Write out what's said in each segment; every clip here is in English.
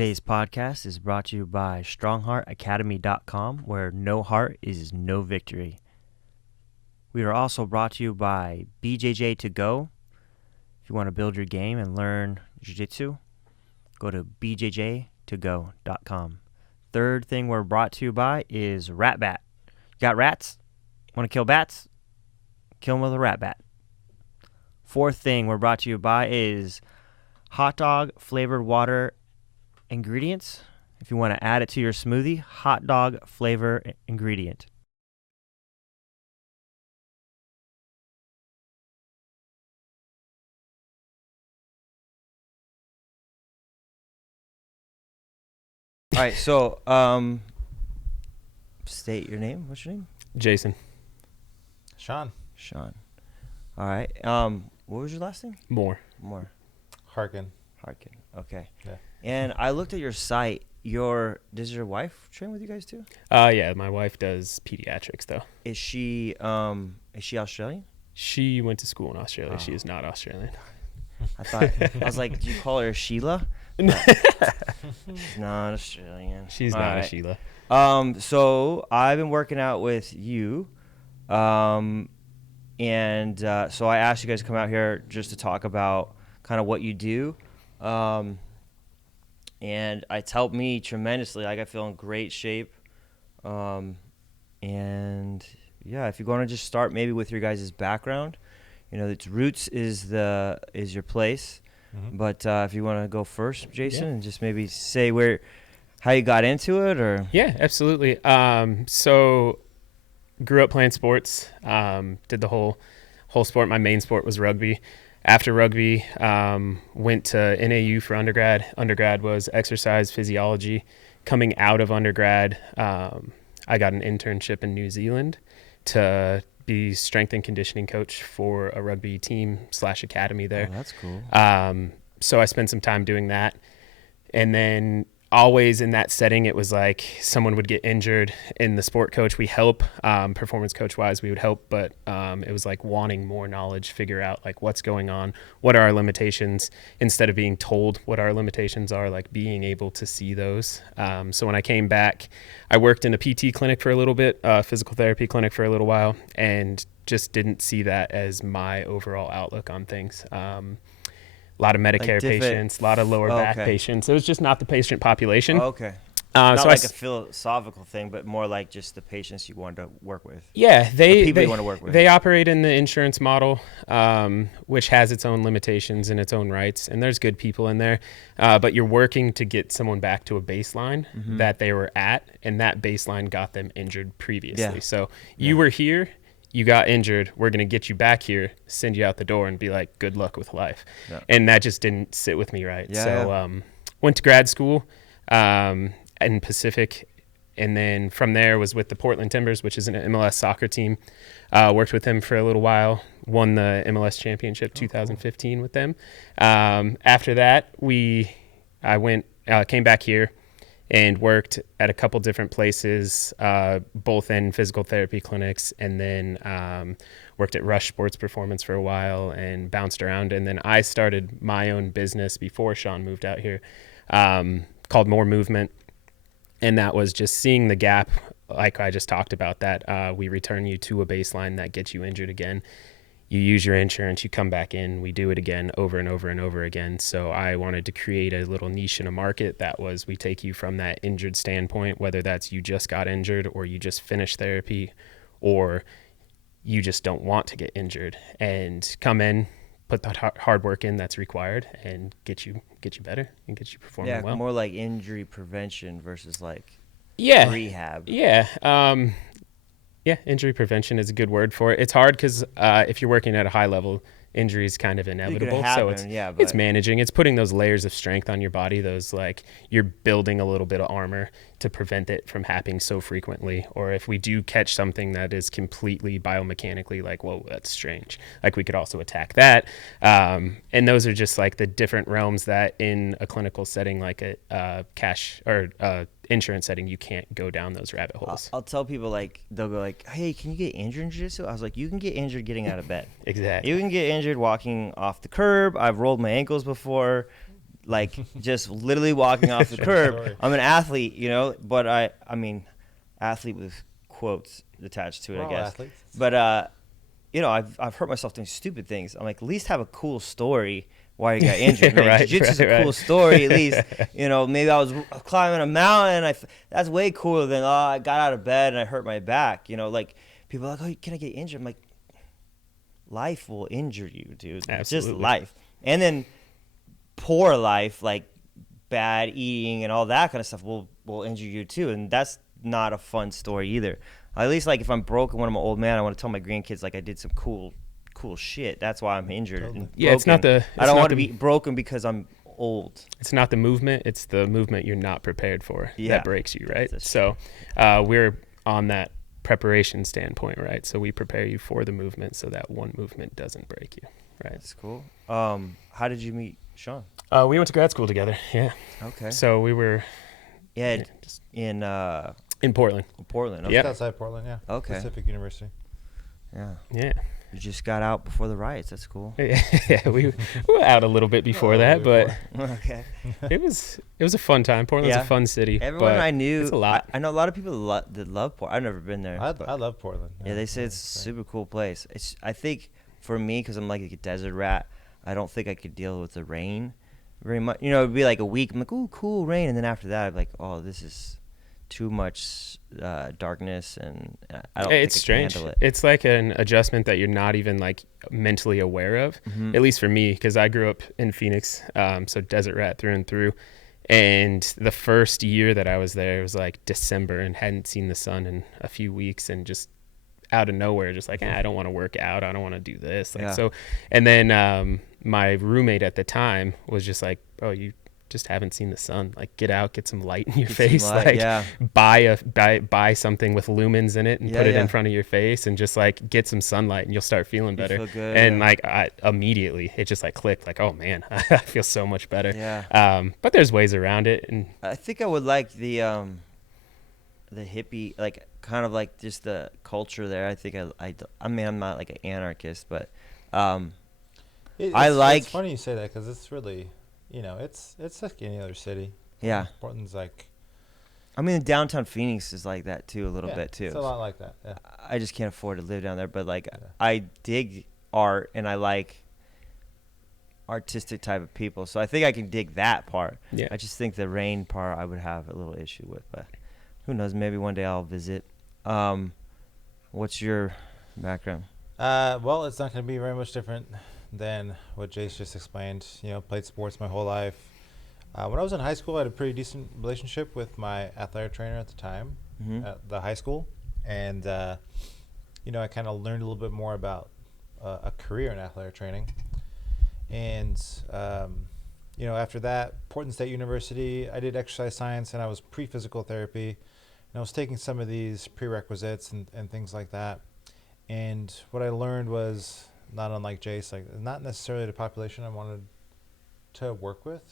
Today's podcast is brought to you by StrongHeartAcademy.com, where no heart is no victory. We are also brought to you by BJJ To Go. If you want to build your game and learn jiu-jitsu, go to bjjtogo.com. Third thing we're brought to you by is Rat Bat. You got rats? Want to kill bats? Kill them with a rat bat. Fourth thing we're brought to you by is hot dog flavored water ingredients. If you want to add it to your smoothie, hot dog flavor ingredient. All right, so state your name. What's your name? Jacen. Shawn. All right. What was your last name? More. Harkin. Okay. Yeah. And I looked at your site. Does your wife train with you guys too? Yeah, my wife does pediatrics though. Is she Australian? She went to school in Australia. Oh. She is not Australian. I was like, do you call her Sheila? She's not Australian. She's All not a right. Sheila. So I've been working out with you. So I asked you guys to come out here just to talk about kind of what you do. And it's helped me tremendously. Like, I feel in great shape. And yeah, if you're going to just start maybe with your guys' background, it's Roots is your place. Mm-hmm. But if you want to go first, Jacen, and just maybe say how you got into it, or Yeah, absolutely. So grew up playing sports. Did the whole sport. My main sport was rugby. After rugby, went to NAU for undergrad. Undergrad was exercise physiology. Coming out of undergrad, I got an internship in New Zealand to be strength and conditioning coach for a rugby team / academy there. Oh, that's cool. So I spent some time doing that. And then always in that setting, it was like someone would get injured. In the sport coach, we help, performance coach wise, we would help, but it was like wanting more knowledge, figure out like what's going on, what are our limitations, instead of being told what our limitations are, like being able to see those. So when I came back, I worked in a PT clinic for a little bit, physical therapy clinic for a little while, and just didn't see that as my overall outlook on things. A lot of Medicare patients, a lot of lower back patients. It was just not the patient population. Okay. Not so like a philosophical thing, but more like just the patients you wanted to work with. Yeah, people you want to work with. They operate in the insurance model, which has its own limitations and its own rights. And there's good people in there, but you're working to get someone back to a baseline that they were at, and that baseline got them injured previously. Yeah. So you were here. You got injured, we're going to get you back here, send you out the door, and be like, good luck with life. Yeah. And that just didn't sit with me right. Went to grad school in Pacific, and then from there was with the Portland Timbers, which is an MLS soccer team. Worked with them for a little while, won the MLS championship 2015 with them. After that, I came back here and worked at a couple different places, both in physical therapy clinics, and then worked at Rush Sports Performance for a while and bounced around. And then I started my own business before Shawn moved out here, called More Movement. And that was just seeing the gap, like I just talked about, that we return you to a baseline that gets you injured again. You use your insurance, you come back in, we do it again over and over and over again. So I wanted to create a little niche in a market that was, we take you from that injured standpoint, whether that's you just got injured or you just finished therapy or you just don't want to get injured, and come in, put the hard work in that's required, and get you better and get you performing well. More like injury prevention versus like rehab. Yeah, injury prevention is a good word for it. It's hard because if you're working at a high level, injury is kind of inevitable. It's managing. It's putting those layers of strength on your body. Those, like, you're building a little bit of armor to prevent it from happening so frequently. Or if we do catch something that is completely biomechanically like, whoa, that's strange, like, we could also attack that. And those are just like the different realms that in a clinical setting, like a cash or insurance setting, you can't go down those rabbit holes. I'll tell people, like, they'll go like, hey, can you get injured in jiu-jitsu? I was like, you can get injured getting out of bed. Exactly. You can get injured walking off the curb. I've rolled my ankles before. like just literally walking off the curb. Story. I'm an athlete, but I mean, athlete with quotes attached to it, We're I all guess. athletes. But I've hurt myself doing stupid things. I'm like, at least have a cool story why you got injured. Man, Right, jiu-jitsu's a cool story. At least, maybe I was climbing a mountain. That's way cooler than I got out of bed and I hurt my back. Like people are like, oh, can I get injured? I'm like, life will injure you, dude. Absolutely. Just life. And then poor life, like bad eating and all that kind of stuff will injure you too. And that's not a fun story either. At least like if I'm broke and when I'm an old man, I want to tell my grandkids like I did some cool shit. That's why I'm injured. Totally. And Yeah, it's not broken. the. I don't want to be broken because I'm old. It's not the movement. It's the movement you're not prepared for that breaks you, right? That's So we're on that preparation standpoint, right? So we prepare you for the movement so that one movement doesn't break you, right? That's cool. How did you meet Shawn? We went to grad school together. Yeah. Okay. So we were Just in Portland. Portland. Okay. Yeah. Just outside Portland, yeah. Okay. Pacific University. Yeah. Yeah. You just got out before the riots. That's cool. Yeah, we were out a little bit before that, but Okay. it was a fun time. Portland's Yeah. a fun city. Everyone but I knew, it's a lot. I know a lot of people that love Portland. I've never been there. I love Portland. Yeah, they say it's a super cool place. I think for me, because I'm like a desert rat, I don't think I could deal with the rain very much. It'd be like a week. I'm like, ooh, cool rain, and then after that, I'm like, oh, this is too much darkness, and I don't. It's think I strange. can handle it. It's like an adjustment that you're not even like mentally aware of. Mhm. At least for me, because I grew up in Phoenix, so desert rat through and through. And the first year that I was there, it was like December and hadn't seen the sun in a few weeks, and just out of nowhere, just like, I don't want to work out, I don't want to do this. Like, Yeah. So, and then my roommate at the time was just like, "Oh, you just haven't seen the sun. Like, get out, get some light in your Get some face. light, Like, yeah. buy something with lumens in it and Yeah, put it yeah. in front of your face and just like get some sunlight and you'll start feeling better." feel good, and yeah. like immediately it just like clicked. Like, oh man, I feel so much better. Yeah. But there's ways around it, and I think I would like the hippie, like kind of like just the culture there. I think I mean, I'm not like an anarchist, but It's funny you say that because it's really, it's like any other city. yeah. Portland's like. I mean, downtown Phoenix is like that too, a little Yeah, bit too. It's a lot like that. Yeah. I just can't afford to live down there, but like Yeah. I dig art and I like artistic type of people, so I think I can dig that part. yeah. I just think the rain part I would have a little issue with, but who knows? Maybe one day I'll visit. What's your background? Well, it's not going to be very much different than what Jace just explained. Played sports my whole life. When I was in high school, I had a pretty decent relationship with my athletic trainer at the time at the high school. And, I kind of learned a little bit more about a career in athletic training. And, after that, Portland State University, I did exercise science and I was pre-physical therapy. And I was taking some of these prerequisites and things like that. And what I learned was, not unlike Jace, like not necessarily the population I wanted to work with.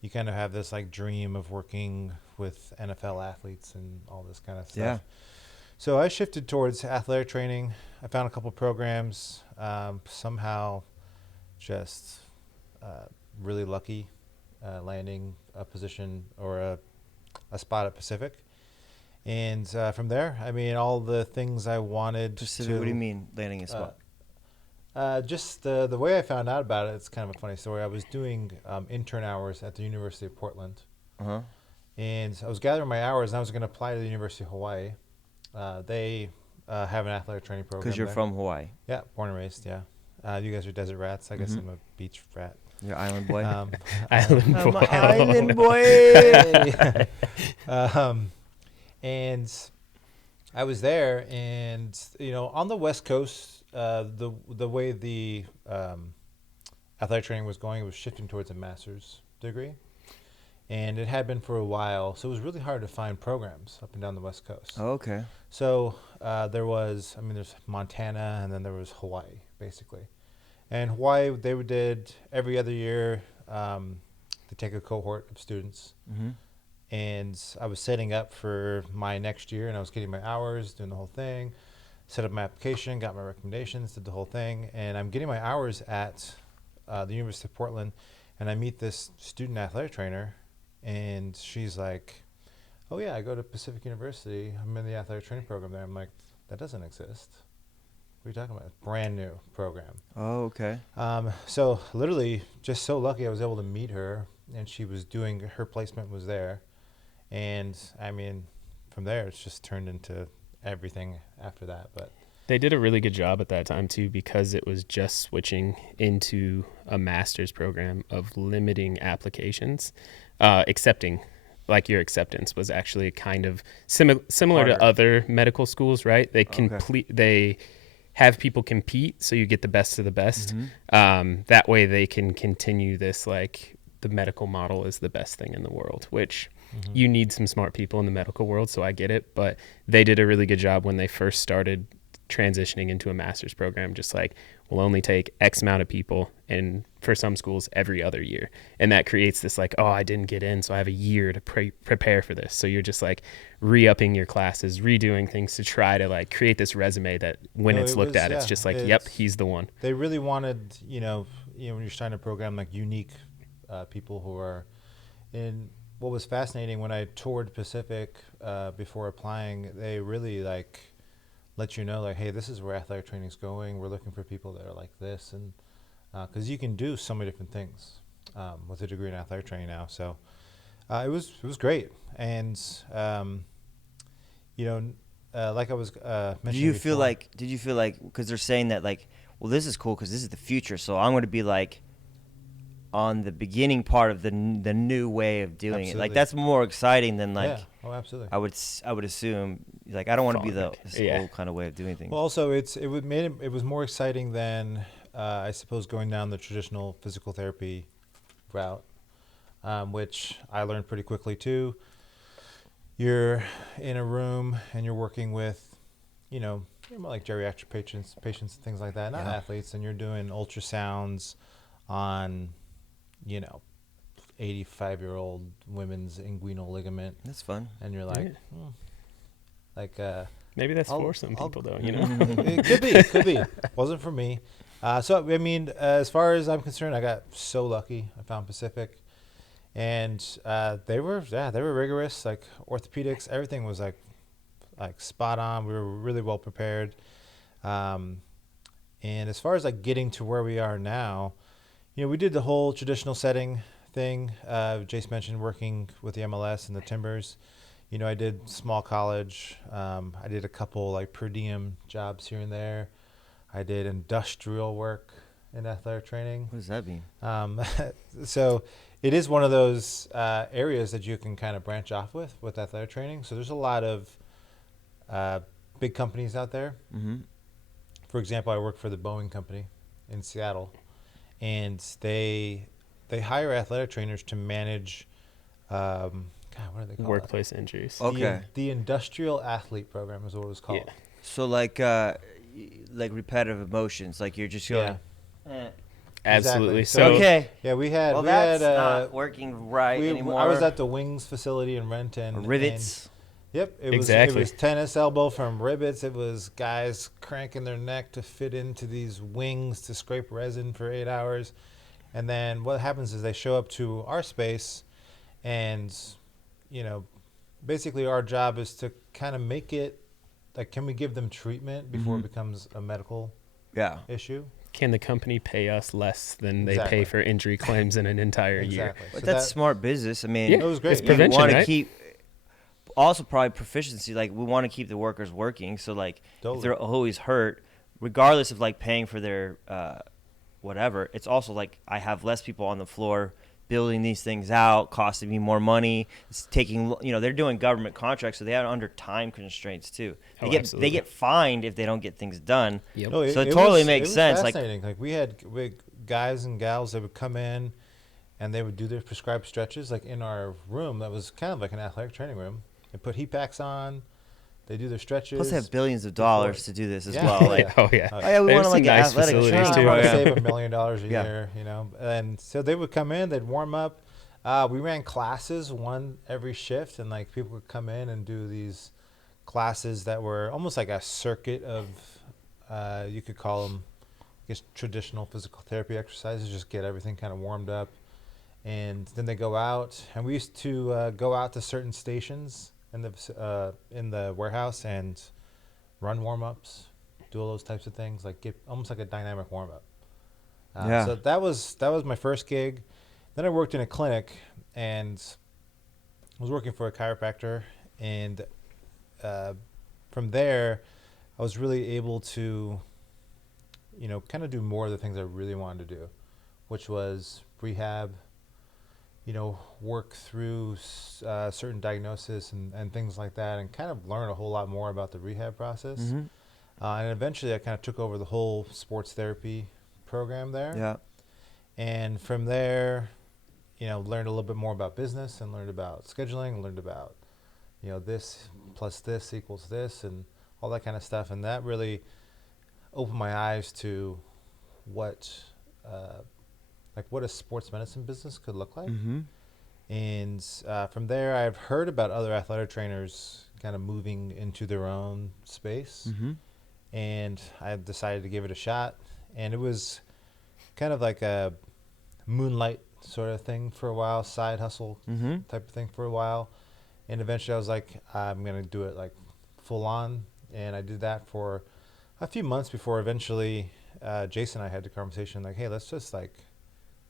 You kind of have this like dream of working with NFL athletes and all this kind of stuff. Yeah. So I shifted towards athletic training. I found a couple programs. Somehow, just really lucky landing a position or a spot at Pacific. And from there, I mean, all the things I wanted Pacific, to. what do you mean landing a spot? Just the way I found out about it, it's kind of a funny story. I was doing intern hours at the University of Portland. Uh-huh. And I was gathering my hours, and I was going to apply to the University of Hawaii. They have an athletic training program. Because you're there. from Hawaii. Yeah, born and raised, yeah. You guys are desert rats. I guess I'm a beach rat. You're island boy. Island I'm boy. an island boy. And I was there, and on the West Coast, the way the athletic training was going, it was shifting towards a master's degree, and it had been for a while. So it was really hard to find programs up and down the West Coast. Oh, okay. So there's Montana, and then there was Hawaii, basically. And Hawaii, they did every other year. They take a cohort of students. Mm-hmm. And I was setting up for my next year, and I was getting my hours, doing the whole thing, set up my application, got my recommendations, did the whole thing. And I'm getting my hours at the University of Portland, And I meet this student athletic trainer, and she's like, "Oh yeah, I go to Pacific University. I'm in the athletic training program there." I'm like, "That doesn't exist. What are you talking about? Brand new program." Oh, okay. So literally, just so lucky I was able to meet her, and she was doing her placement was there, and I mean, from there it's just turned into everything after that. But they did a really good job at that time too, because it was just switching into a master's program of limiting applications, accepting. Like your acceptance was actually kind of similar Harder. to other medical schools, right? They Okay. they have people compete, so you get the best of the best. That way they can continue this, like the medical model is the best thing in the world, which you need some smart people in the medical world, so I get it. But they did a really good job when they first started transitioning into a master's program, just like we'll only take X amount of people, and for some schools every other year, and that creates this like, oh, I didn't get in, so I have a year to prepare for this. So you're just like re-upping your classes, redoing things to try to like create this resume that when No, it's looked at, it's just like, yep, he's the one. They really wanted, when you're starting a program, like unique people who are in. What was fascinating when I toured Pacific before applying, they really like let you know, like, hey, this is where athletic training is going. We're looking for people that are like this, and because you can do so many different things with a degree in athletic training now. So it was great, and like I was mentioning. Did you feel before, like because they're saying that like, well, this is cool because this is the future, so I'm going to be like on the beginning part of the new way of doing it. Like Absolutely. that's more exciting than like yeah, oh, absolutely. I would assume. Like I don't want to be this Yeah. old kind of way of doing things. Well, also it was more exciting than I suppose going down the traditional physical therapy route, which I learned pretty quickly too. You're in a room and you're working with, you're more like geriatric patients and things like that, not Yeah. athletes, and you're doing ultrasounds on, 85-year-old women's inguinal ligament, That's fun. and you're like, Yeah. like Maybe that's I'll- for some I'll- people, though. it could be. Wasn't for me. So I mean, as far as I'm concerned, I got so lucky. I found Pacific, and they were rigorous. Like orthopedics, everything was like spot on. We were really well prepared. And as far as like getting to where we are now, we did the whole traditional setting thing. Jace mentioned working with the MLS and the Timbers. I did small college. I did a couple like per diem jobs here and there. I did industrial work in athletic training. What does that mean? So it is one of those areas that you can kind of branch off with athletic training. So there's a lot of big companies out there. Mm-hmm. For example, I work for the Boeing company in Seattle, and they hire athletic trainers to manage. What are they called? Workplace injuries. Okay. The industrial athlete program is what it was called. Yeah. So like repetitive emotions, like you're just going. Absolutely. Exactly. So Okay. Yeah, we had. Well, we that's had, not working right anymore. I was at the Wings facility in Renton. Rivets. Yep, it Exactly. was tennis elbow from rivets. It was guys cranking their neck to fit into these wings to scrape resin for 8 hours, and then what happens is they show up to our space, and basically our job is to kind of make it like, can we give them treatment before it becomes a medical Yeah. issue? can the company pay us less than they Exactly. pay for injury claims in an entire year? Exactly. But So that's that- smart business. I mean, Yeah, It was great. it's Yeah. you prevention, want to right? keep also probably proficiency. Like we want to keep the workers working. So like if Totally. they're always hurt, regardless of like paying for their whatever, it's also like I have less people on the floor building these things out, costing me more money. It's taking, they're doing government contracts, so they are under time constraints too. They Absolutely. get fined if they don't get things done. Yep. No, So it totally makes was sense, like- Fascinating. Like we had guys and gals that would come in, and they would do their prescribed stretches, like in our room. That was kind of like an athletic training room. They put heat packs on. They do their stretches. Plus, they have billions of dollars to do this as Yeah. well. Like, Oh yeah. Oh, oh yeah, we They want have to like some an nice athletic facilities, training I too. want to program. save $1 million a Yeah. year, And so they would come in, they'd warm up. We ran classes, one every shift, and like people would come in and do these classes that were almost like a circuit of, you could call them, I guess, traditional physical therapy exercises. Just get everything kind of warmed up. And then they go out, and we used to go out to certain stations in the warehouse and run warm-ups, do all those types of things, like get almost like a dynamic warm-up. So that was my first gig. Then I worked in a clinic and was working for a chiropractor, and from there, I was really able to, kind of do more of the things I really wanted to do, which was rehab, work through certain diagnosis and things like that, and kind of learn a whole lot more about the rehab process. Mm-hmm. And eventually I kind of took over the whole sports therapy program there. Yeah. And from there, learned a little bit more about business and learned about scheduling, learned about, this plus this equals this and all that kind of stuff. And that really opened my eyes to what a sports medicine business could look like. Mm-hmm. And from there, I've heard about other athletic trainers kind of moving into their own space. Mm-hmm. And I decided to give it a shot. And it was kind of like a moonlight sort of thing for a while, side hustle Mm-hmm. type of thing for a while. And eventually I was like, I'm going to do it like full on. And I did that for a few months before eventually Jacen and I had the conversation like, hey, let's just like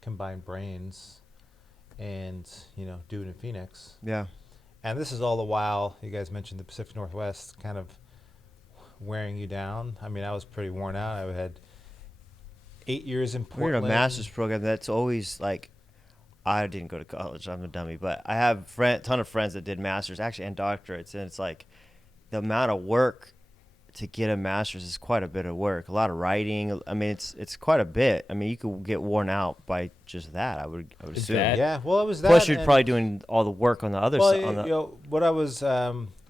combine brains and, do it in Phoenix. Yeah. And this is all the while, you guys mentioned the Pacific Northwest kind of wearing you down. I mean, I was pretty worn out. I had 8 years in Portland. We're in a master's program that's always like, I didn't go to college. I'm a dummy, but I have a ton of friends that did masters, actually, and doctorates, and it's like the amount of work to get a master's is quite a bit of work. A lot of writing. I mean, it's quite a bit. I mean, you could get worn out by just that. I would assume. Yeah. Well, it was that. Plus, you're probably doing all the work on the other side. What I was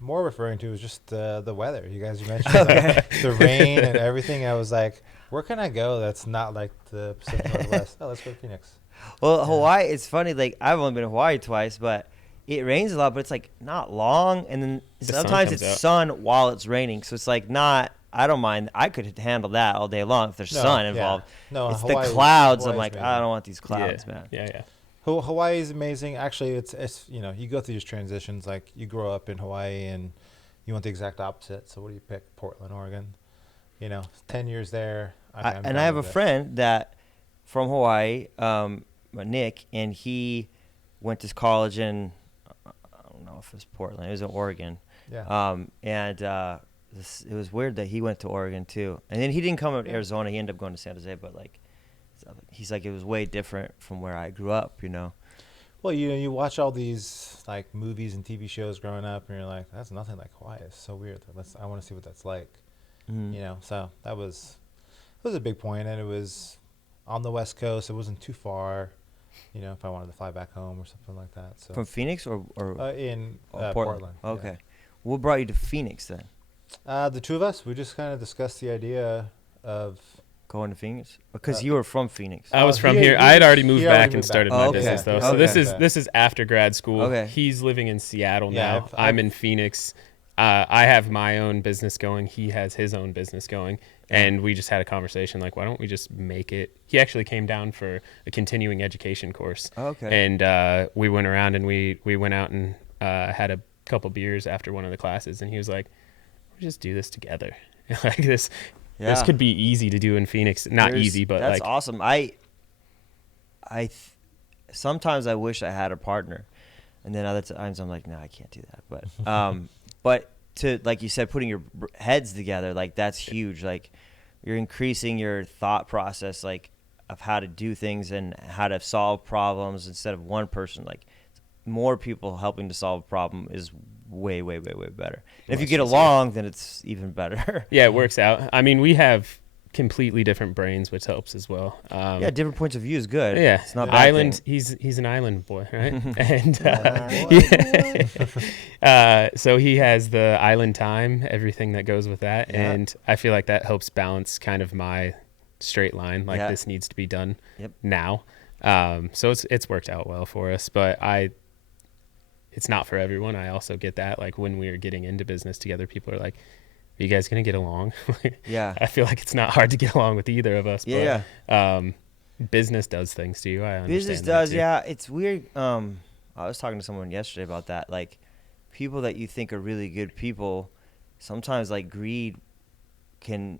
more referring to was just the weather. You guys mentioned like, the rain and everything. I was like, where can I go that's not like the Pacific Northwest? Oh, let's go to Phoenix. Well, Hawaii, it's funny. Like, I've only been to Hawaii twice, but it rains a lot, but it's like not long. And then sometimes it's sun while it's raining. So it's like not, I don't mind. I could handle that all day long if there's sun involved. No, it's Hawaii, the clouds. Hawaii's I'm like, amazing. I don't want these clouds, man. Yeah. Hawaii is amazing. Actually, it's you go through these transitions. Like you grow up in Hawaii and you want the exact opposite. So what do you pick? Portland, Oregon. 10 years there. I have a friend that from Hawaii, Nick, and he went to college in, I don't know if it was Portland. It was in Oregon. Yeah. It was weird that he went to Oregon too. And then he didn't come to Arizona. He ended up going to San Jose, but like, he's like, it was way different from where I grew up, Well, you watch all these like movies and TV shows growing up, and you're like, that's nothing like Hawaii. It's so weird. I want to see what that's like. Mm-hmm. So it was a big point, and it was on the West Coast. It wasn't too far, if I wanted to fly back home or something like that. So From Phoenix or in Portland? Portland. Okay. Yeah. What brought you to Phoenix then? The two of us, we just kind of discussed the idea of Going to Phoenix? Because you were from Phoenix. I was from here. I had already moved back and started my business though. So this is after grad school. Okay. He's living in Seattle now. I'm in Phoenix. I have my own business going. He has his own business going. And we just had a conversation like, why don't we just make it? He actually came down for a continuing education course. Okay. And we went around and we went out and had a couple beers after one of the classes. And he was like, we just do this together. Like this could be easy to do in Phoenix. Not easy, but that's like. Awesome. Sometimes I wish I had a partner. And then other times I'm like, no, I can't do that. But to, like you said, putting your heads together, like that's huge. Like you're increasing your thought process, like of how to do things and how to solve problems instead of one person. Like more people helping to solve a problem is way, way, way, way better. And if you get along, then it's even better. Yeah, it works out. I mean, we have completely different brains, which helps as well. Different points of view is good. Yeah, it's not island. Thing. He's an island boy, right? And so he has the island time, everything that goes with that, and I feel like that helps balance kind of my straight line. Like this needs to be done now. So it's worked out well for us, but it's not for everyone. I also get that. Like when we are getting into business together, people are like, are you guys going to get along? Yeah. I feel like it's not hard to get along with either of us. Yeah. But, business does things to you. I understand. Business does, yeah. It's weird. I was talking to someone yesterday about that. Like, people that you think are really good people, sometimes like greed can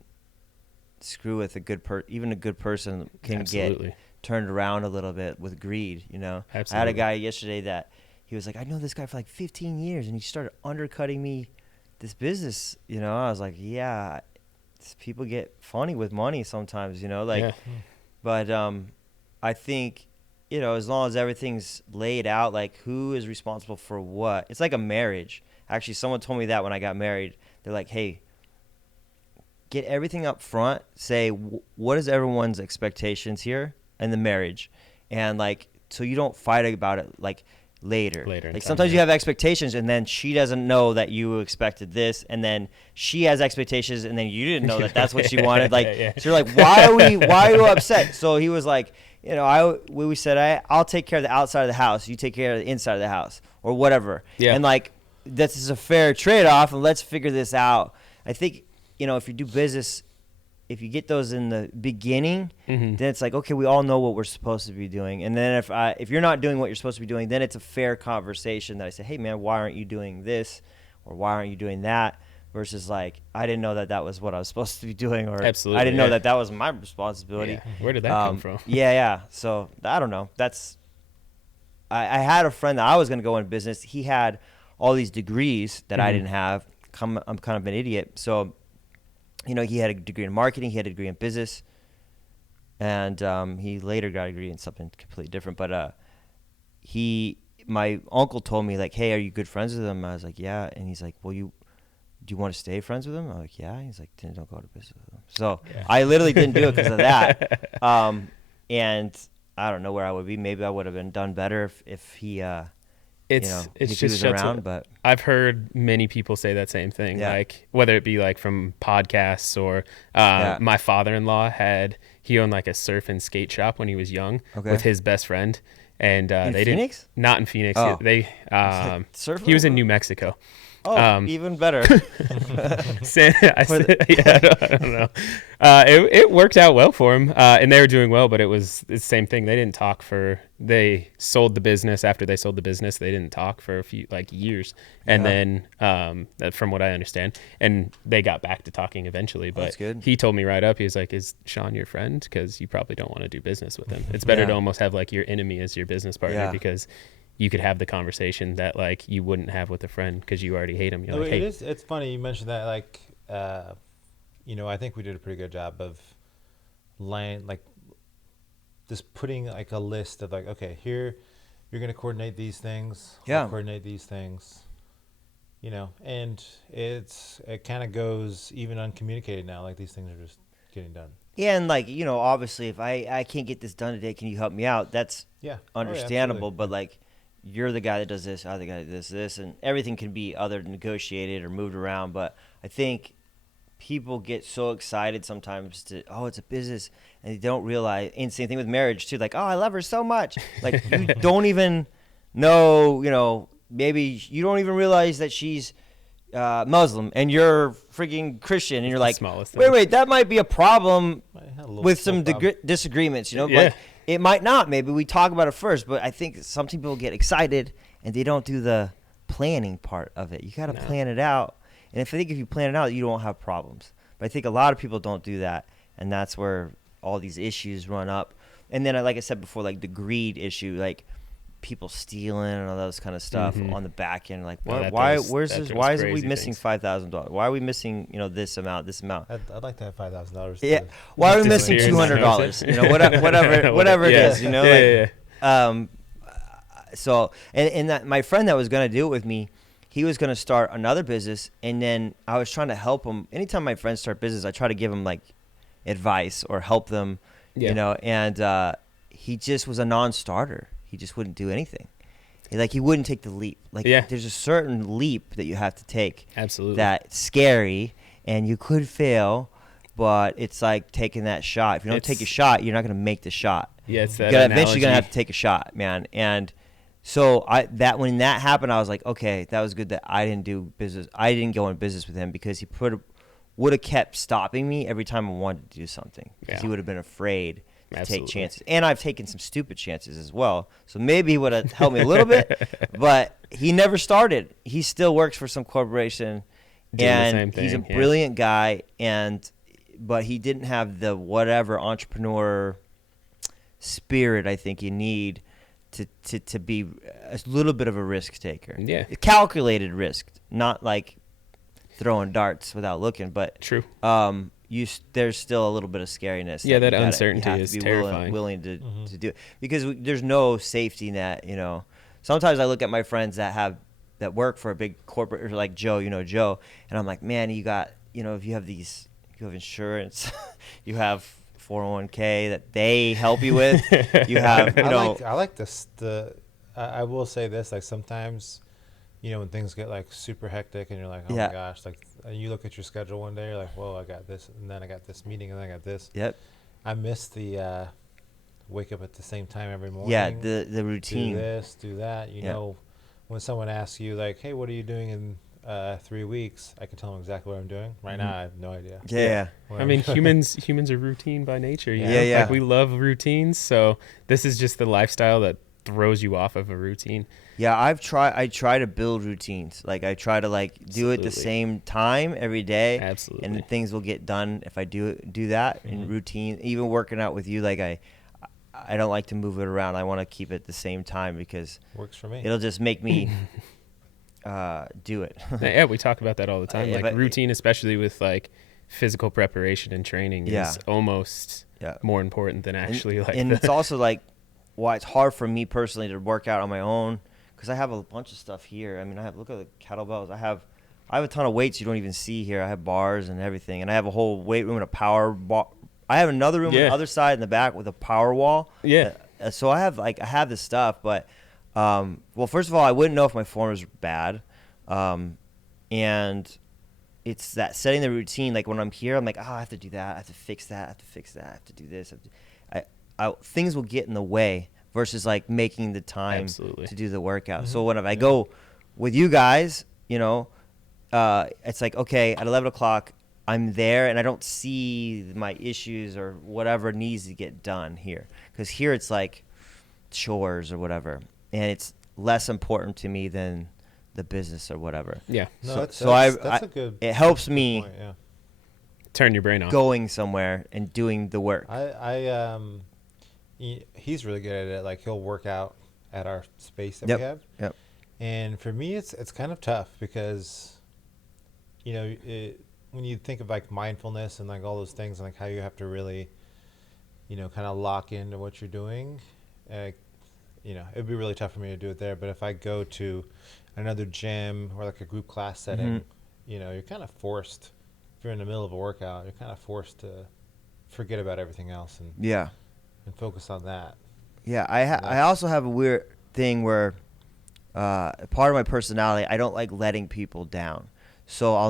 screw with a good even a good person can get turned around a little bit with greed, you know. Absolutely. I had a guy yesterday that he was like, I know this guy for like 15 years and he started undercutting me this business, you know. I was like, yeah, people get funny with money sometimes, you know, like, yeah. But I think, you know, as long as everything's laid out, like who is responsible for what, it's like a marriage. Actually, someone told me that when I got married. They're like, hey, get everything up front. Say, what is everyone's expectations here in the marriage? And like, so you don't fight about it like later. Like sometimes you have expectations and then she doesn't know that you expected this. And then she has expectations and then you didn't know that that's what she wanted. Like, yeah. So you're like, why are you upset? So he was like, you know, we said, I'll take care of the outside of the house. You take care of the inside of the house or whatever. Yeah. And like, this is a fair trade-off and let's figure this out. I think, you know, if you do business, if you get those in the beginning, then it's like, okay, we all know what we're supposed to be doing. And then if you're not doing what you're supposed to be doing, then it's a fair conversation that I say, hey, man, why aren't you doing this or why aren't you doing that? Versus like, I didn't know that was what I was supposed to be doing, or absolutely, I didn't know that was my responsibility. Yeah. Where did that come from? Yeah. So I don't know. I had a friend that I was going to go in business. He had all these degrees that I didn't have. I'm kind of an idiot. So, you know, he had a degree in marketing. He had a degree in business. And he later got a degree in something completely different. But my uncle told me, like, hey, are you good friends with him? I was like, yeah. And he's like, well, do you want to stay friends with him? I'm like, yeah. He's like, then don't go to business with him. So yeah. I literally didn't do it because of that. And I don't know where I would be. Maybe I would have done better if he it's just around, but I've heard many people say that same thing, like whether it be like from podcasts or my father-in-law he owned like a surf and skate shop when he was young with his best friend, and they Phoenix? Not in Phoenix. Oh. He was in New Mexico. Oh, even better. I don't know. It worked out well for him, and they were doing well, but it was the same thing. They sold the business. After they sold the business, they didn't talk for a few years, and then from what I understand, and they got back to talking eventually. But he told me right up, he was like, "Is Shawn your friend? Because you probably don't want to do business with him. It's better to almost have like your enemy as your business partner because." You could have the conversation that like you wouldn't have with a friend because you already hate him. You're like, hey. It's funny you mentioned that. Like, you know, I think we did a pretty good job of just putting like a list of like, okay, here you're gonna coordinate these things. Coordinate these things. You know, and it kind of goes even uncommunicated now. Like these things are just getting done. Yeah, and like, you know, obviously if I can't get this done today, can you help me out? That's understandable, but like. You're the guy that does this, I'm the guy that does this, and everything can be either negotiated or moved around. But I think people get so excited sometimes it's a business, and they don't realize, and same thing with marriage too, like, oh, I love her so much. Like, you don't even know, you know, maybe you don't even realize that she's Muslim and you're freaking Christian, and you're like, wait, that might be a problem with some disagreements, you know? Yeah. Like, it might not. Maybe we talk about it first, but I think some people get excited and they don't do the planning part of it. You got to plan it out. And if you plan it out, you don't have problems. But I think a lot of people don't do that, and that's where all these issues run up. And then, like I said before, like the greed issue, like people stealing and all those kind of stuff on the back end. Like, why is we missing $5,000? Why are we missing, you know, this amount? I'd like to have $5,000. Yeah. Why are we missing $200? You know, whatever it is. You know, So and that my friend that was gonna do it with me, he was gonna start another business, and then I was trying to help him. Anytime my friends start business, I try to give them like advice or help them. You know, and he just was a non-starter. He just wouldn't do anything. He wouldn't take the leap. There's a certain leap that you have to take. Absolutely. That's scary, and you could fail, but it's like taking that shot. If you don't take a shot, you're not going to make the shot. Yeah, it's that Eventually you're going to have to take a shot, man. And so when that happened, I was like, okay, that was good that I didn't do business. I didn't go in business with him because he would have kept stopping me every time I wanted to do something. Because he would have been afraid take chances. And I've taken some stupid chances as well. So maybe he would have helped me a little bit. But he never started. He still works for some corporation. Doing the same thing, he's a brilliant guy. But he didn't have the whatever entrepreneur spirit I think you need to be a little bit of a risk taker. Yeah. Calculated risk, not like throwing darts without looking. But true. There's still a little bit of scariness. Yeah, that uncertainty is terrifying. Willing to do it because there's no safety net. Sometimes I look at my friends that work for a big corporate, or like Joe, Joe, and I'm like, man, you got, if you have insurance, you have 401k that they help you with. You have, I like this. I will say this, like sometimes, when things get like super hectic and you're like, oh my gosh, like you look at your schedule one day, you're like, whoa, I got this, and then I got this meeting, and then I got this. Yep. I miss the wake up at the same time every morning. Yeah, the routine. Do this, do that. When someone asks you like, hey, what are you doing in 3 weeks, I can tell them exactly what I'm doing. Right now, I have no idea. Yeah. I mean, humans are routine by nature. Yeah. Like we love routines. So this is just the lifestyle that throws you off of a routine. Yeah, I try to build routines. Like I try to do it the same time every day. Absolutely. And things will get done if I do that in routine. Even working out with you, like I don't like to move it around. I want to keep it the same time because works for me. It'll just make me do it. Yeah, we talk about that all the time. Routine, especially with like physical preparation and training, is almost more important than actually and it's also like why it's hard for me personally to work out on my own because I have a bunch of stuff here. I mean, look at the kettlebells. I have a ton of weights you don't even see here. I have bars and everything, and I have a whole weight room and a power bar. I have another room on the other side in the back with a power wall. Yeah. So I have this stuff, but well, first of all, I wouldn't know if my form is bad, and it's that setting the routine. Like when I'm here, I'm like, oh, I have to do that. I have to fix that. I have to fix that. I have to do this. Things will get in the way versus like making the time to do the workout. So when I go with you guys, it's like, okay, at 11 o'clock, I'm there and I don't see my issues or whatever needs to get done here. Because here it's like chores or whatever. And it's less important to me than the business or whatever. Yeah. No, it helps me point, yeah. Turn your brain off. Going somewhere and doing the work. He's really good at it. Like he'll work out at our space that we have. Yep. And for me, it's kind of tough because, when you think of like mindfulness and like all those things and like how you have to really, kind of lock into what you're doing, it'd be really tough for me to do it there. But if I go to another gym or like a group class setting, you're kind of forced. If you're in the middle of a workout, you're kind of forced to forget about everything else and focus on that. Yeah, I also have a weird thing where part of my personality, I don't like letting people down. So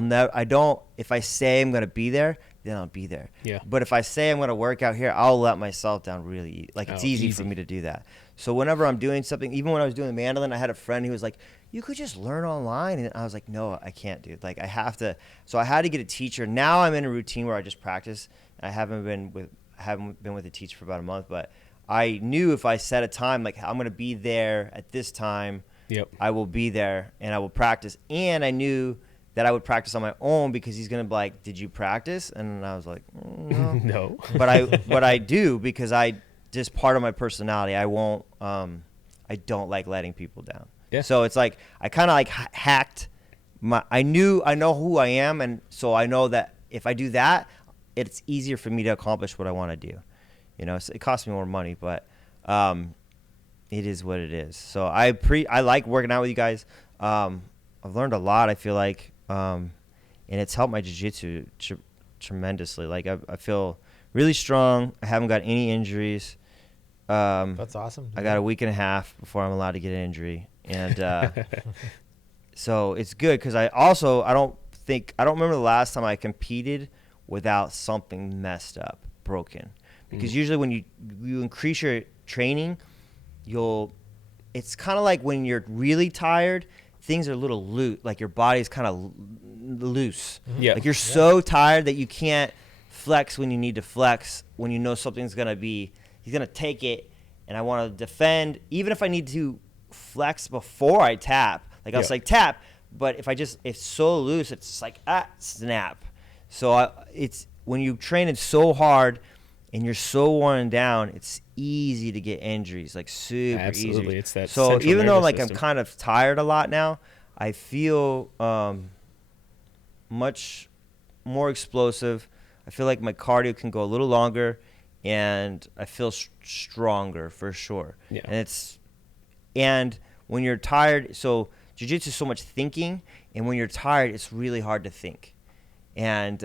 if I say I'm going to be there, then I'll be there. Yeah. But if I say I'm going to work out here, I'll let myself down really. Like it's easy for me to do that. So whenever I'm doing something, even when I was doing the mandolin, I had a friend who was like, you could just learn online. And I was like, no, I can't, dude. Like I have to. So I had to get a teacher. Now I'm in a routine where I just practice. I haven't been with a teacher for about a month, but I knew if I set a time, like I'm going to be there at this time, I will be there and I will practice. And I knew that I would practice on my own because he's going to be like, did you practice? And I was like, no. No. But I do because just part of my personality. I don't like letting people down. Yeah. So it's like, I kind of like hacked I know who I am. And so I know that if I do that, it's easier for me to accomplish what I want to do. So it costs me more money, but it is what it is. So I like working out with you guys. I've learned a lot, I feel like, and it's helped my jiu-jitsu tremendously. Like I feel really strong. I haven't got any injuries. That's awesome. I got a week and a half before I'm allowed to get an injury, and so it's good because I don't remember the last time I competed without something messed up, broken. Because usually when you increase your training, it's kind of like when you're really tired, things are a little loose, like your body's kind of loose. Yeah. Like you're so tired that you can't flex when you need to flex, when you know something's going to be he's gonna take it, and I want to defend, even if I need to flex before I tap. Like I'll say tap, but if it's so loose, it's just like snap. So it's when you train it so hard and you're so worn down, it's easy to get injuries, like super Absolutely. easy. It's that so central even though nervous I'm system. kind of tired a lot now, I feel much more explosive. I feel like my cardio can go a little longer, and I feel stronger for sure. Yeah. And when you're tired, so jiu-jitsu is so much thinking, and when you're tired, it's really hard to think. And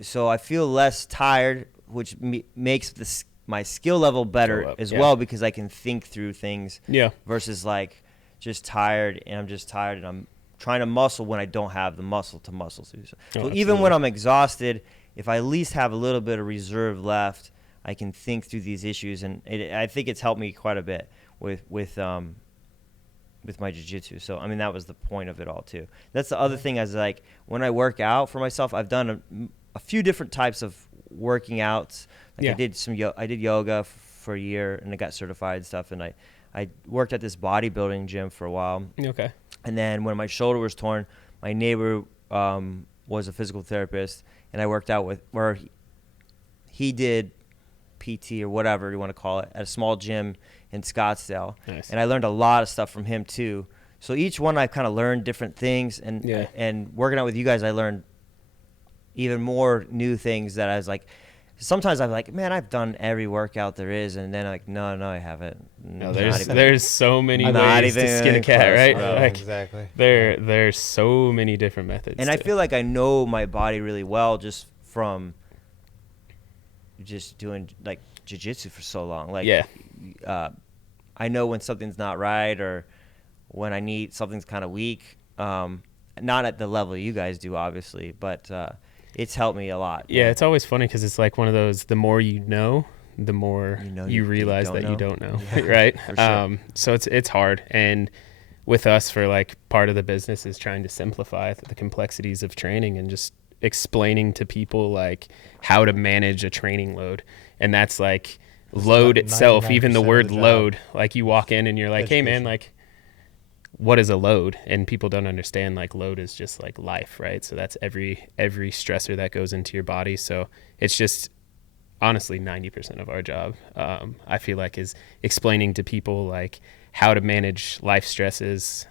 so I feel less tired, which makes my skill level better as well, because I can think through things versus like just tired, and I'm just tired, and I'm trying to muscle when I don't have the muscle to muscle through. So even when I'm exhausted, if I at least have a little bit of reserve left, I can think through these issues, and I think it's helped me quite a bit with my jiu-jitsu. So I mean, that was the point of it all too. That's the other thing, is like when I work out for myself, I've done a few different types of working outs. Like I did yoga for a year, and I got certified and stuff, and I worked at this bodybuilding gym for a while. Okay. And then when my shoulder was torn, my neighbor was a physical therapist, and I worked out where he did PT or whatever you want to call it at a small gym in Scottsdale. Nice. And I learned a lot of stuff from him too. So each one I kind of learned different things, and working out with you guys, I learned even more new things that I was like, sometimes I'm like, man, I've done every workout there is, and then I'm like, no, I haven't. No, there's so many ways to skin a cat, right? Like, exactly. There's so many different methods. And I feel like I know my body really well just from just doing like jiu-jitsu for so long. Like, I know when something's not right, or when I need something's kind of weak. Not at the level you guys do, obviously, but it's helped me a lot. Yeah, it's always funny because it's like one of those, the more you know, the more you realize that you don't know, right? For sure. So it's hard. And with us, for like part of the business is trying to simplify the complexities of training and just explaining to people like how to manage a training load. And that's like load itself, even the word load, like you walk in and you're like, hey man, like, what is a load? And people don't understand, like, load is just like life, right? So that's every stressor that goes into your body. So it's just honestly 90% of our job, I feel like, is explaining to people like how to manage life stresses,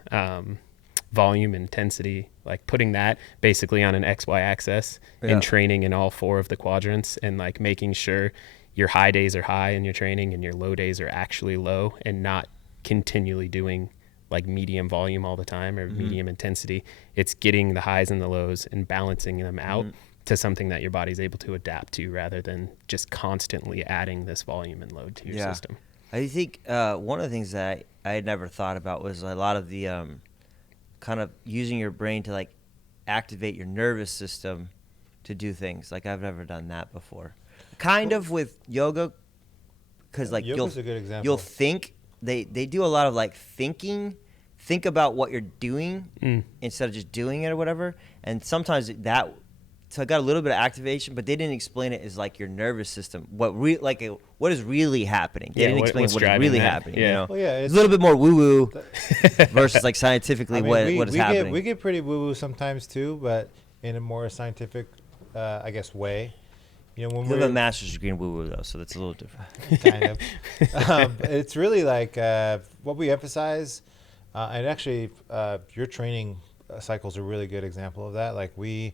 volume, intensity, like putting that basically on an XY axis and training in all four of the quadrants, and like making sure your high days are high in your training and your low days are actually low, and not continually doing like medium volume all the time or medium intensity. It's getting the highs and the lows and balancing them out to something that your body's able to adapt to, rather than just constantly adding this volume and load to your system. I think one of the things that I had never thought about was a lot of the kind of using your brain to like activate your nervous system to do things. Like I've never done that before. Kind of with yoga, because like Yoga's a good example. You'll think they do a lot of like thinking. Think about what you're doing instead of just doing it or whatever. And sometimes so I got a little bit of activation, but they didn't explain it as like your nervous system. What is really happening? They didn't explain what is really happening. Yeah. You know, Well, yeah, it's a little bit more woo woo versus like scientifically what is happening. We get pretty woo woo sometimes too, but in a more scientific, I guess, way. You know, when we have a master's degree in woo woo though, so that's a little different. Kind of. It's really like what we emphasize, and actually, your training cycle's a really good example of that. Like we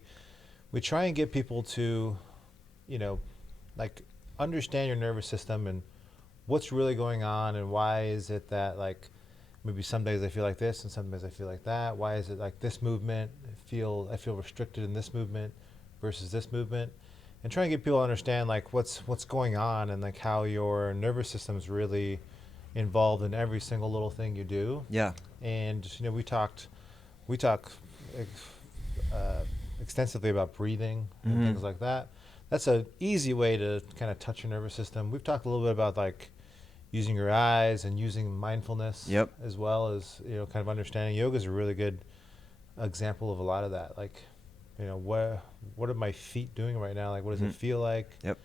try and get people to, you know, like understand your nervous system and what's really going on, and why is it that like maybe some days I feel like this and some days I feel like that. Why is it like this movement I feel restricted in this movement versus this movement, and try and get people to understand like what's going on, and like how your nervous system is really involved in every single little thing you do. Yeah. And you know, we talk extensively about breathing and things like that. That's an easy way to kind of touch your nervous system. We've talked a little bit about like using your eyes and using mindfulness, as well as, you know, kind of understanding. Yoga is a really good example of a lot of that. Like, you know, what are my feet doing right now? Like, what does it feel like? Yep.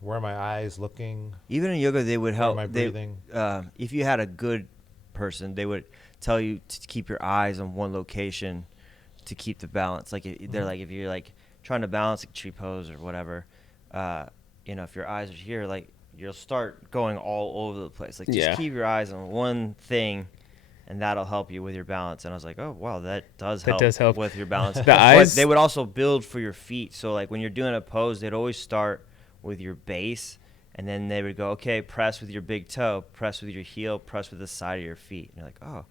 where are my eyes looking? Even in yoga, they would help. Where am I breathing? If you had a good person, they would tell you to keep your eyes on one location to keep the balance. Like they're like, if you're like trying to balance a tree pose or whatever, if your eyes are here, like you'll start going all over the place. Like just keep your eyes on one thing, and that'll help you with your balance. And I was like, oh wow, that does help with your balance. The eyes. But they would also build for your feet. So like when you're doing a pose, they'd always start with your base. And then they would go, okay, press with your big toe, press with your heel, press with the side of your feet. And you're like, oh.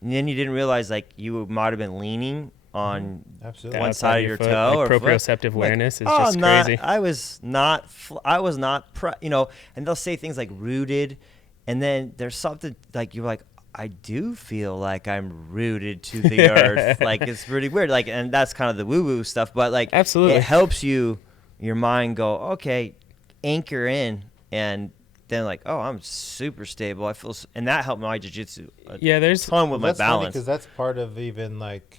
And then you didn't realize, like, you might have been leaning on one side of your foot, toe. Like or proprioceptive awareness is just crazy. I was not, and they'll say things like rooted. And then there's something, like, you're like, I do feel like I'm rooted to the earth. Like, it's really weird. Like, and that's kind of the woo-woo stuff. But, like, absolutely, it helps your mind go, okay, anchor in, and then like, oh, I'm super stable. I feel, and that helped my jiu-jitsu there's ton with my balance. Because that's part of, even like,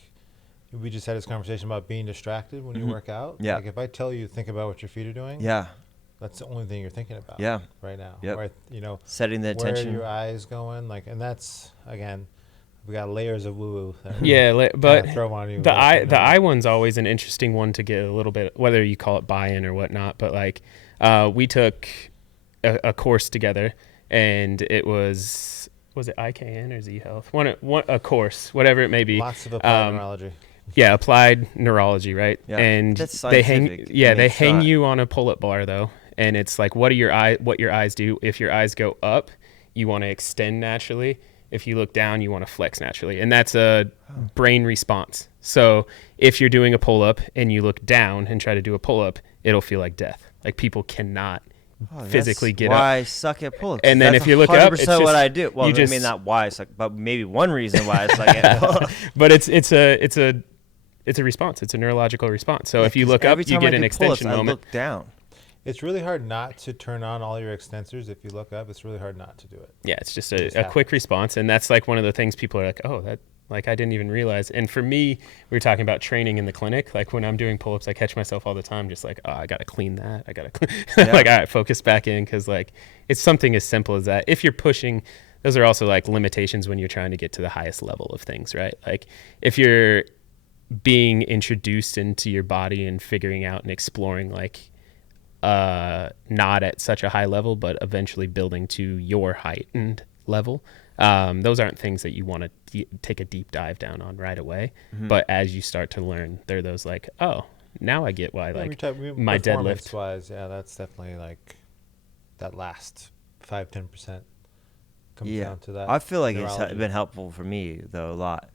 we just had this conversation about being distracted when you work out. Yeah. Like if I tell you think about what your feet are doing. Yeah. That's the only thing you're thinking about. Yeah. Right now. Yep. Right. Setting the attention. Where are your eyes going? Like, and that's, again, we got layers of woo-woo. But throw on you the eye one's always an interesting one to get a little bit, whether you call it buy-in or whatnot. But like, we took a course together, and it was it IKN or Z Health? A course, whatever it may be. Lots of applied neurology. Yeah, applied neurology, right? Yeah. And that's they scientific. they hang you on a pull-up bar though, and it's like, what your eyes do. If your eyes go up, you want to extend naturally. If you look down, you want to flex naturally, and that's a brain response. So if you're doing a pull-up and you look down and try to do a pull-up, it'll feel like death. Like people cannot physically get up. Why I suck at pull-ups. And then if you look up, it's just what I do. Well, I mean, not why I suck, but maybe one reason why I suck at pull-ups. But it's a response. It's a neurological response. So if you look up, you get an extension moment. I look down. It's really hard not to turn on all your extensors. If you look up, it's really hard not to do it. Yeah, it's just a quick response. And that's like one of the things people are like, oh, that, like, I didn't even realize. And for me, we were talking about training in the clinic. Like when I'm doing pull-ups, I catch myself all the time just like, oh, I got to clean that. I got to clean. Like, all right, focus back in, because like it's something as simple as that. If you're pushing, those are also like limitations when you're trying to get to the highest level of things, right? Like if you're being introduced into your body and figuring out and exploring, like, not at such a high level, but eventually building to your heightened level. Those aren't things that you want to take a deep dive down on right away. Mm-hmm. But as you start to learn, they're those like, oh, now I get why, like my deadlift. Wise, yeah, that's definitely like that last 5-10% comes down to that. I feel like neurology. It's been helpful for me though a lot.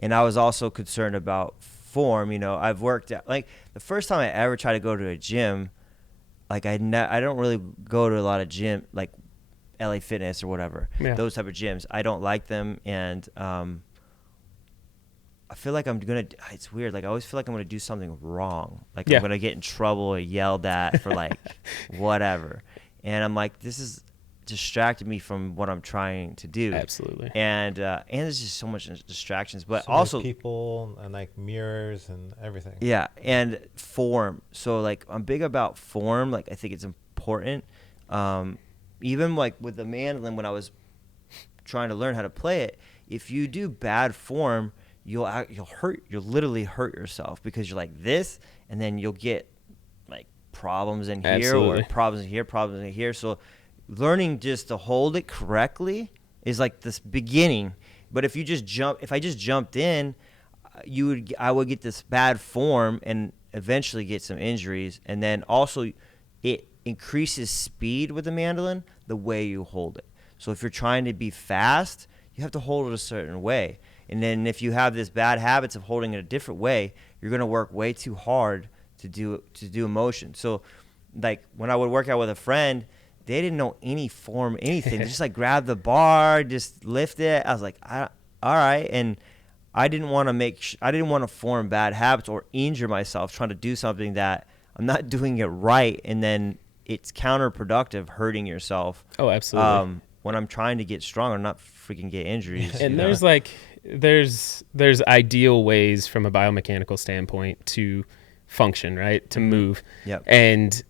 And I was also concerned about form. I've worked out, like the first time I ever tried to go to a gym, like I don't really go to a lot of gym, like LA Fitness or whatever, those type of gyms. I don't like them, and I feel like it's weird, like I always feel like I'm gonna do something wrong, like I'm gonna get in trouble or yelled at for like whatever, and I'm like, this is distracted me from what I'm trying to do. Absolutely. And there's just so much distractions, but so also people and like mirrors and everything. Yeah, and form. So like I'm big about form. Like I think it's important. Even like with the mandolin, when I was trying to learn how to play it, if you do bad form, you'll literally hurt yourself, because you're like this, and then you'll get like problems in here or problems in here. So learning just to hold it correctly is like this beginning. But if I just jumped in, I would get this bad form and eventually get some injuries. And then also it increases speed with the mandolin, the way you hold it. So if you're trying to be fast, you have to hold it a certain way. And then if you have this bad habits of holding it a different way, you're going to work way too hard to do a motion. So like when I would work out with a friend, they didn't know any form, anything. They just like grab the bar, just lift it. I was like, all right. And I didn't want to form bad habits or injure myself trying to do something that I'm not doing it right. And then it's counterproductive, hurting yourself. Oh, absolutely. When I'm trying to get stronger, not freaking get injuries. And there's ideal ways from a biomechanical standpoint to function, right? To move. Yep. And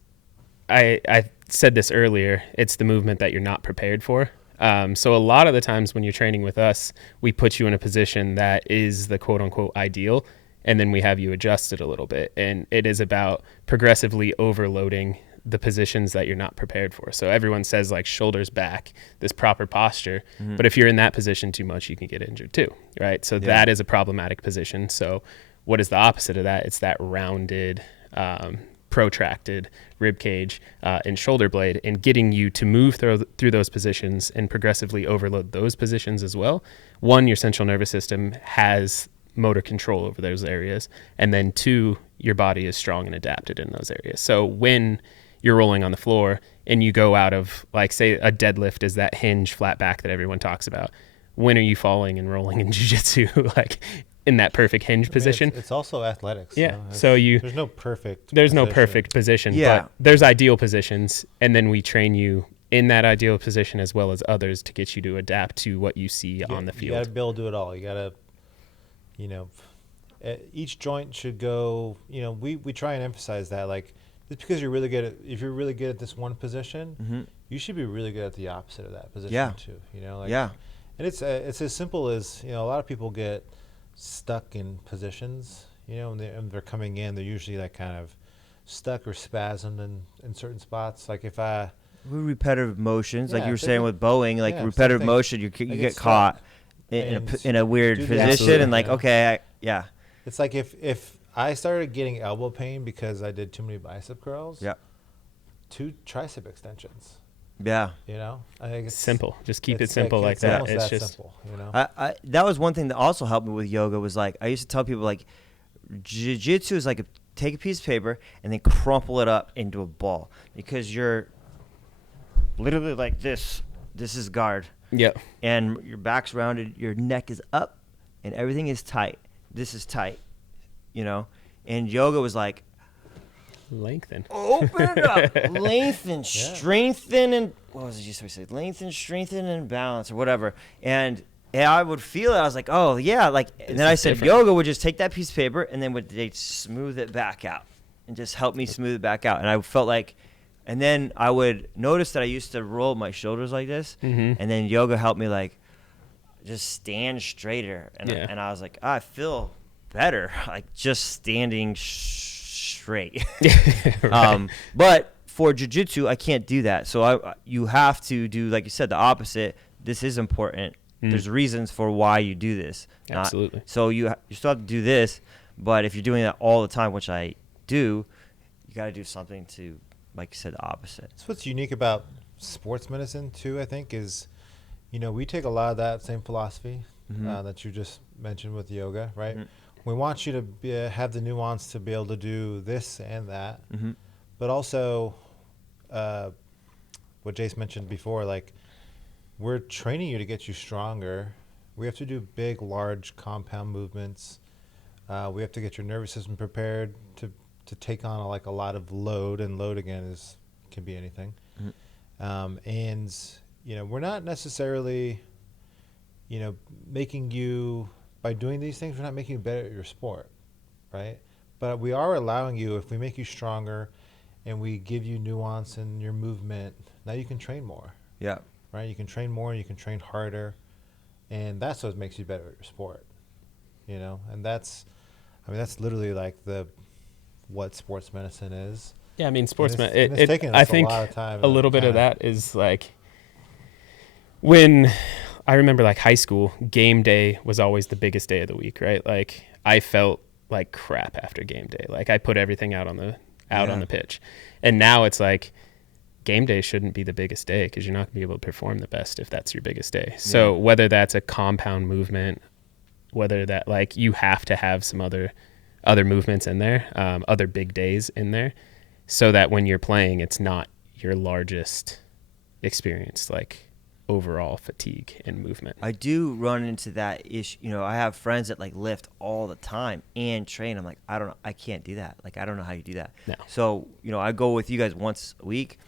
I said this earlier, it's the movement that you're not prepared for. So a lot of the times when you're training with us, we put you in a position that is the quote unquote ideal, and then we have you adjust it a little bit. And it is about progressively overloading the positions that you're not prepared for. So everyone says like shoulders back, this proper posture, but if you're in that position too much, you can get injured too, right? So that is a problematic position. So what is the opposite of that? It's that rounded, protracted rib cage and shoulder blade, and getting you to move through those positions and progressively overload those positions as well. One, your central nervous system has motor control over those areas, and then two, your body is strong and adapted in those areas. So when you're rolling on the floor and you go out of, like, say a deadlift is that hinge flat back that everyone talks about, when are you falling and rolling in jiu-jitsu like in that perfect hinge position? It's also athletics. Yeah. So there's no perfect position, yeah, but there's ideal positions, and then we train you in that ideal position as well as others to get you to adapt to what you see on the field. You got to be able to do it all. You got to, each joint should go, we try and emphasize that, like, just because you're really good if you're really good at this one position, you should be really good at the opposite of that position too. And it's as simple as, a lot of people get stuck in positions, and they're coming in, they're usually like kind of stuck or spasmed in certain spots. Like if repetitive motions, like you were saying with bowing, like repetitive motion, you get caught in a weird position, and like, it's like if I started getting elbow pain because I did too many bicep curls, 2 tricep extensions. Yeah. I think it's simple. Just keep it simple like that. It's just simple, that was one thing that also helped me with yoga, was like, I used to tell people, like, jiu-jitsu is like take a piece of paper and then crumple it up into a ball, because you're literally like this. This is guard. Yeah. And your back's rounded, your neck is up, and everything is tight. This is tight, And yoga was like, lengthen, open it up, lengthen, strengthen, and what was it you used to say? Lengthen, strengthen, and balance, or whatever. And I would feel it. I was like, oh yeah, like. And then I said, yoga would just take that piece of paper and then they'd smooth it back out, and just help me smooth it back out. And I felt like, and then I would notice that I used to roll my shoulders like this, and then yoga helped me like just stand straighter. And and I was like, I feel better, like just standing straight. Right. But for jiu-jitsu, I can't do that. So you have to do, like you said, the opposite. This is important. There's reasons for why you do this. Absolutely. So you still have to do this, but if you're doing that all the time, which I do, you got to do something to, like you said, the opposite. That's what's unique about sports medicine too, I think, is, we take a lot of that same philosophy that you just mentioned with yoga, right? We want you to have the nuance to be able to do this and that, but also what Jacen mentioned before, like, we're training you to get you stronger. We have to do big, large compound movements. We have to get your nervous system prepared to take on a lot of load, and load again can be anything. And we're not necessarily, making you, by doing these things, we're not making you better at your sport, right? But we are allowing you, if we make you stronger and we give you nuance in your movement, now you can train more. Yeah. Right? You can train more, you can train harder, and that's what makes you better at your sport. And that's literally like what sports medicine is. Yeah, I mean, sports medicine. It's taken us I think a lot of time. A little bit of that is like, when I remember like high school, game day was always the biggest day of the week, right? Like, I felt like crap after game day. Like, I put everything out on the pitch, and now it's like, game day shouldn't be the biggest day, because you're not going to be able to perform the best if that's your biggest day. So whether that's a compound movement, whether that, like, you have to have some other movements in there, other big days in there, so that when you're playing, it's not your largest experience, like overall fatigue and movement. I do run into that issue. I have friends that like lift all the time and train. I'm like, I don't know. I can't do that. Like, I don't know how you do that. No. So, I go with you guys once a week.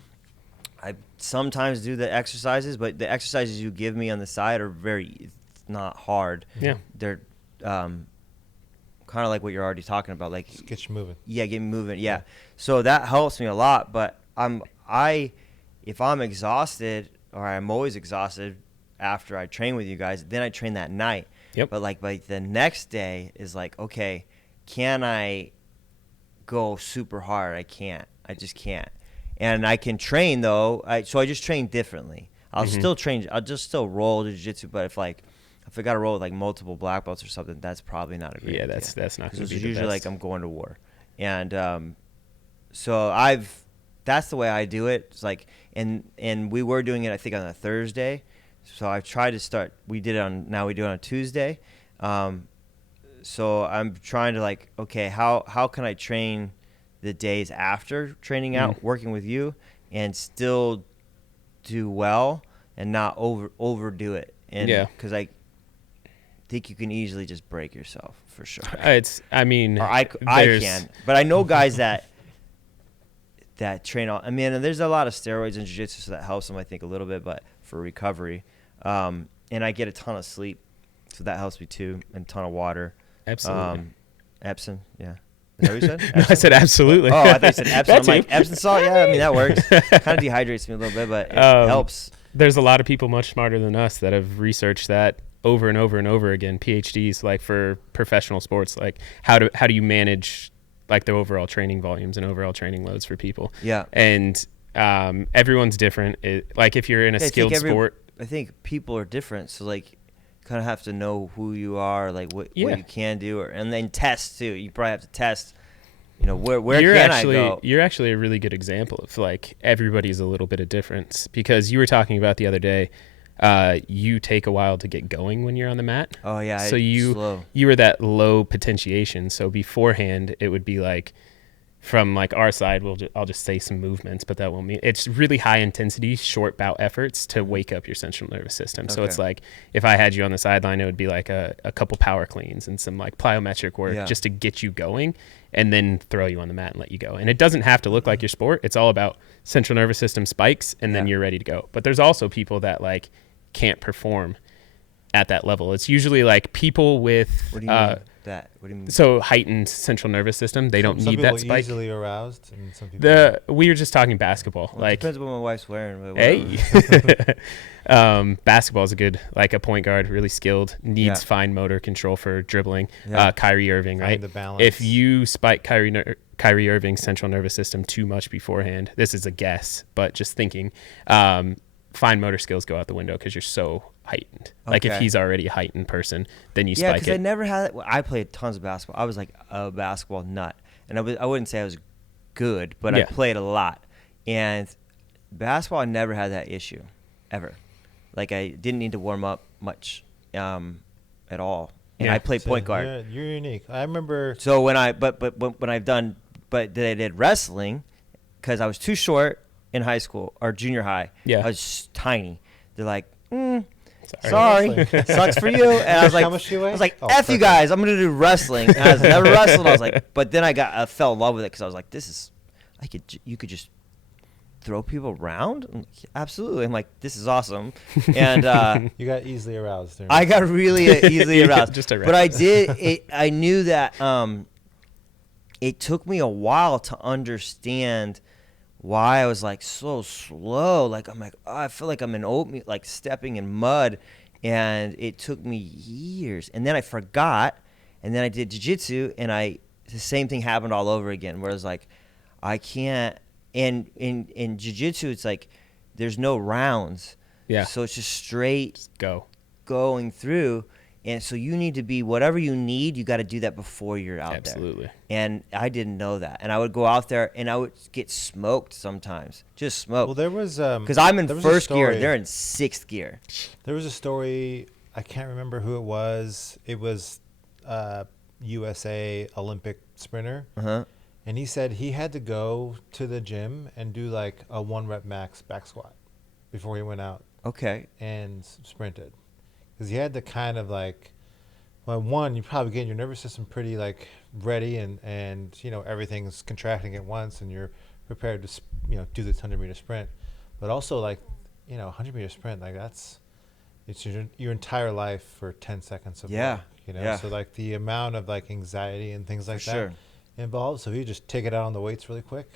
I sometimes do the exercises, but the exercises you give me on the side are it's not hard. Yeah. They're kind of like what you're already talking about. Like, just get you moving. Yeah, get me moving. Yeah. So that helps me a lot, but if I'm exhausted, or I'm always exhausted after I train with you guys, then I train that night. Yep. But like the next day is like, okay, can I go super hard? I can't. I just can't. And I can train though. So I just train differently. I'll still train. I'll just still roll jiu-jitsu. But if I got to roll with like multiple black belts or something, that's probably not a great idea. That's not going to be the usually best. like I'm going to war. And so that's the way I do it. It's like, and we were doing it, I think, on a Thursday. So I've tried to start. We do it on a Tuesday. So I'm trying to like, okay, how can I train the days after training out, working with you, and still do well and not overdo it. And because I think you can easily just break yourself for sure. I can, but I know guys that train all. I mean, and there's a lot of steroids in jiu-jitsu, so that helps them, I think, a little bit, but for recovery. And I get a ton of sleep, so that helps me too, and a ton of water. Absolutely. Epsom, yeah. Is that what you said? No, I said absolutely. Oh, I thought you said Epsom. I'm like, Epsom salt? Yeah, I mean, that works. Kind of dehydrates me a little bit, but it helps. There's a lot of people much smarter than us that have researched that over and over and over again, PhDs, like for professional sports, like how do you manage like the overall training volumes and overall training loads for people. Yeah. And everyone's different. Like if you're in a skilled sport. I think people are different. So like kind of have to know who you are, like what you can do, and then test too. You probably have to test, where I go? You're actually a really good example of like everybody's a little bit of difference, because you were talking about the other day, you take a while to get going when you're on the mat. Oh yeah. So you were that low potentiation. So beforehand it would be like, from like our side, I'll just say some movements, but that won't mean it's really high intensity, short bout efforts to wake up your central nervous system. So it's like if I had you on the sideline, it would be like a couple power cleans and some like plyometric work just to get you going, and then throw you on the mat and let you go. And it doesn't have to look like your sport. It's all about central nervous system spikes, and then you're ready to go. But there's also people that like can't perform at that level. It's usually like people with What do you mean? What do you mean? So heightened central nervous system, they don't need that spike. Some people easily aroused, and some people. We were just talking basketball. Well, like depends what my wife's wearing. But hey, basketball is like a point guard, really skilled, needs fine motor control for dribbling. Kyrie Irving, right? The balance. If you spike Kyrie Irving's central nervous system too much beforehand, this is a guess, but just thinking, fine motor skills go out the window because you're so heightened. Like if he's already a heightened person, then you spike it. Yeah, because I never had. I played tons of basketball. I was like a basketball nut, and I wouldn't say I was good, but I played a lot. And basketball, I never had that issue, ever. Like I didn't need to warm up much, at all. And I played point guard. You're unique. I remember. So when I did wrestling, because I was too short in high school or junior high. Yeah, I was tiny. They're like, sorry, sucks for you. And I was like, how much do you weigh? I was like, F you guys, I'm gonna do wrestling. And I was never wrestled. I was like, but then I fell in love with it because I was like, you could just throw people around. I'm like, absolutely. I'm like, this is awesome. And you got easily aroused. I got really easily aroused. But I did. I knew that it took me a while to understand why I was like so slow. Like I'm like, oh, I feel like I'm in oatmeal, like stepping in mud. And it took me years. And then I forgot. And then I did jiu-jitsu, and the same thing happened all over again, where I was like, I can't. And in jiu-jitsu, it's like there's no rounds. Yeah. So it's just straight just going through. And so you need to be whatever you need, you got to do that before you're out there. Absolutely. And I didn't know that. And I would go out there and I would get smoked sometimes. Just smoked. Well, there was because I'm in first gear, they're in sixth gear. There was a story, I can't remember who it was. It was USA Olympic sprinter. Uh-huh. And he said he had to go to the gym and do like a 1 rep max back squat before he went out. Okay. And sprinted. Because he had to kind of like, well, one, you probably get your nervous system pretty like ready and everything's contracting at once and you're prepared to, do this 100-meter sprint. But also like, 100-meter sprint, like it's your entire life for 10 seconds of work, So like the amount of like anxiety and things like that involved. So he just take it out on the weights really quick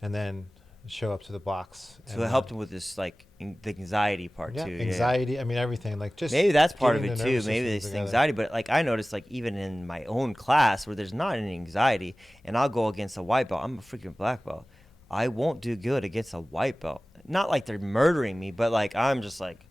and then show up to the blocks. So it helped him with this the anxiety part too. Anxiety. Yeah. I mean, everything. Like just maybe that's part of it too. Maybe it's anxiety, but like I noticed, like even in my own class where there's not any anxiety, and I'll go against a white belt. I'm a freaking black belt. I won't do good against a white belt. Not like they're murdering me, but like I'm just like,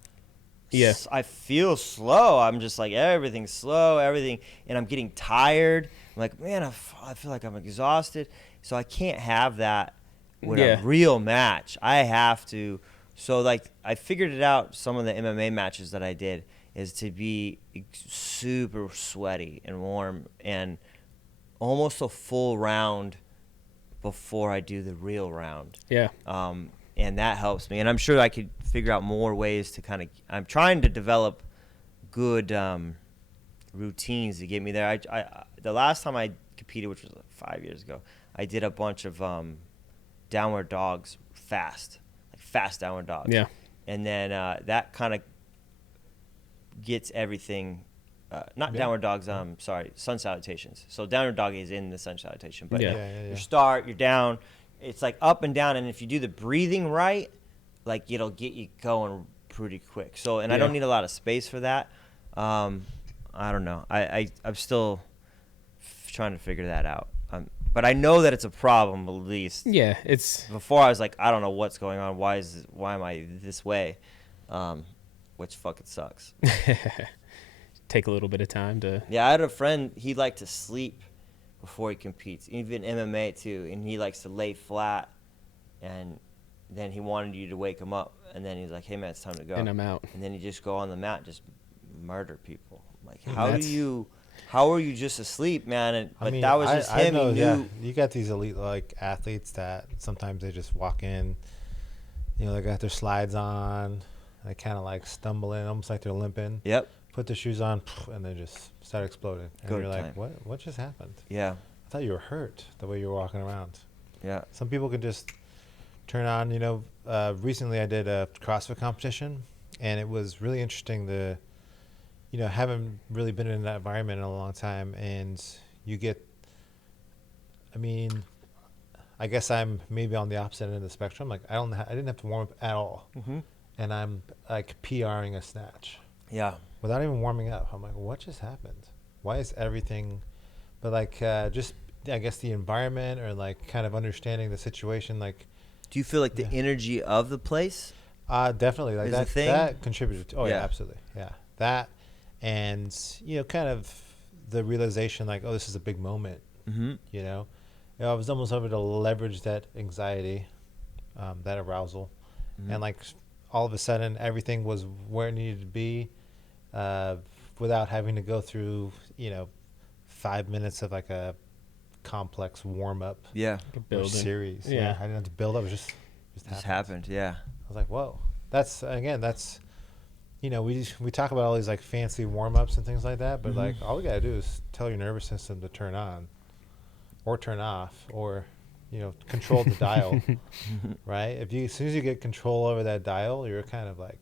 I feel slow. I'm just like everything's slow, everything, and I'm getting tired. I'm like, man, I feel like I'm exhausted. So I can't have that with a real match. I have to. So like I figured it out. Some of the MMA matches that I did is to be super sweaty and warm and almost a full round before I do the real round. Yeah. And that helps me. And I'm sure I could figure out more ways to kind of. I'm trying to develop good routines to get me there. I the last time I competed, which was like 5 years ago, I did a bunch of downward dogs fast downward dogs. Yeah. And then that kind of gets everything. Downward dogs. Sorry, sun salutations. So downward dog is in the sun salutation, but you start, you're down. It's like up and down, and if you do the breathing right, like it'll get you going pretty quick. So, and I don't need a lot of space for that. I don't know. I'm still trying to figure that out. But I know that it's a problem, at least. Yeah, it's. Before I was like, I don't know what's going on. Why am I this way? Which fucking sucks. Take a little bit of time to. Yeah, I had a friend. He liked to sleep before he competes, even MMA too, and he likes to lay flat, and then he wanted you to wake him up, and then he's like, "Hey man, it's time to go." And I'm out. And then you just go on the mat, and just murder people. Like, how are you just asleep, man? But that was just him. Know, he knew. You got these elite like athletes that sometimes they just walk in, they got their slides on, they kind of like stumble in, almost like they're limping. Yep. Put the shoes on, and they just start exploding. And you're like, what just happened? Yeah. I thought you were hurt the way you were walking around. Yeah. Some people can just turn on, recently I did a CrossFit competition, and it was really interesting to, haven't really been in that environment in a long time, and you get, I guess I'm maybe on the opposite end of the spectrum. Like I didn't have to warm up at all. Mm-hmm. And I'm like PRing a snatch. Yeah. Without even warming up. I'm like, what just happened? Why is everything, but like just, I guess the environment or like kind of understanding the situation. Like, do you feel like the energy of the place? Definitely. Like that contributed to, yeah, absolutely. Yeah. That, and, kind of the realization like, oh, this is a big moment. Mm-hmm. I was almost able to leverage that anxiety, that arousal. Mm-hmm. And like all of a sudden everything was where it needed to be, without having to go through, 5 minutes of like a complex warm up. Yeah. Or series. Yeah. I didn't have to build up. It just happened. Yeah. I was like, whoa, that's, we talk about all these like fancy warm ups and things like that, but like all we got to do is tell your nervous system to turn on or turn off or, control the dial, right? As soon as you get control over that dial, you're kind of like,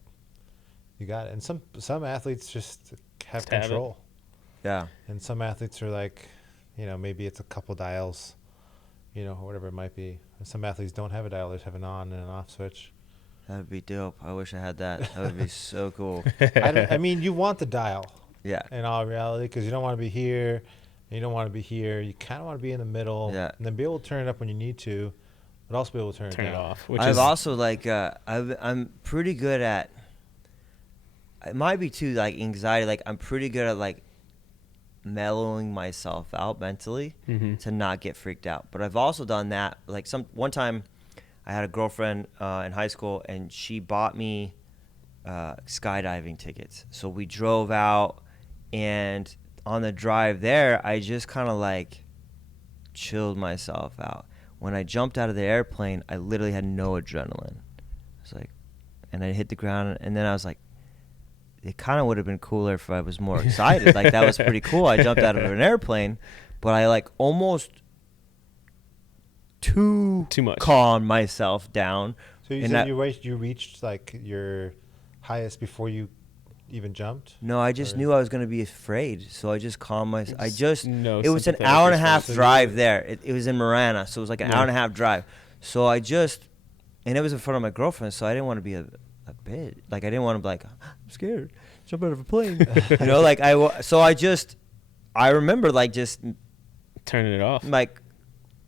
you got it. And some athletes just have control. Yeah. And some athletes are like, maybe it's a couple dials, or whatever it might be. And some athletes don't have a dial; they just have an on and an off switch. That would be dope. I wish I had that. That would be so cool. You want the dial. Yeah. In all reality, because you don't want to be here, and you don't want to be here. You kind of want to be in the middle. Yeah. And then be able to turn it up when you need to, but also be able to turn it down. Off. I've also like I'm pretty good at. It might be too like anxiety. Like I'm pretty good at like mellowing myself out mentally to not get freaked out. But I've also done that. Like one time, I had a girlfriend in high school, and she bought me skydiving tickets. So we drove out, and on the drive there, I just kind of like chilled myself out. When I jumped out of the airplane, I literally had no adrenaline. I was like, and I hit the ground, and then I was like, it kind of would have been cooler if I was more excited. Like that was pretty cool. I jumped out of an airplane, but I like almost too much calmed myself down. So you said you reached like your highest before you even jumped? No, I just knew I was going to be afraid, so I just calmed myself. It was an hour and a half drive there. It was in Marana, so it was like an hour and a half drive. So I just and it was in front of my girlfriend, so I didn't want to be a bitch. Like I didn't want to be like, I'm scared, jump out of a plane. You know, like I remember like just turning it off. Like,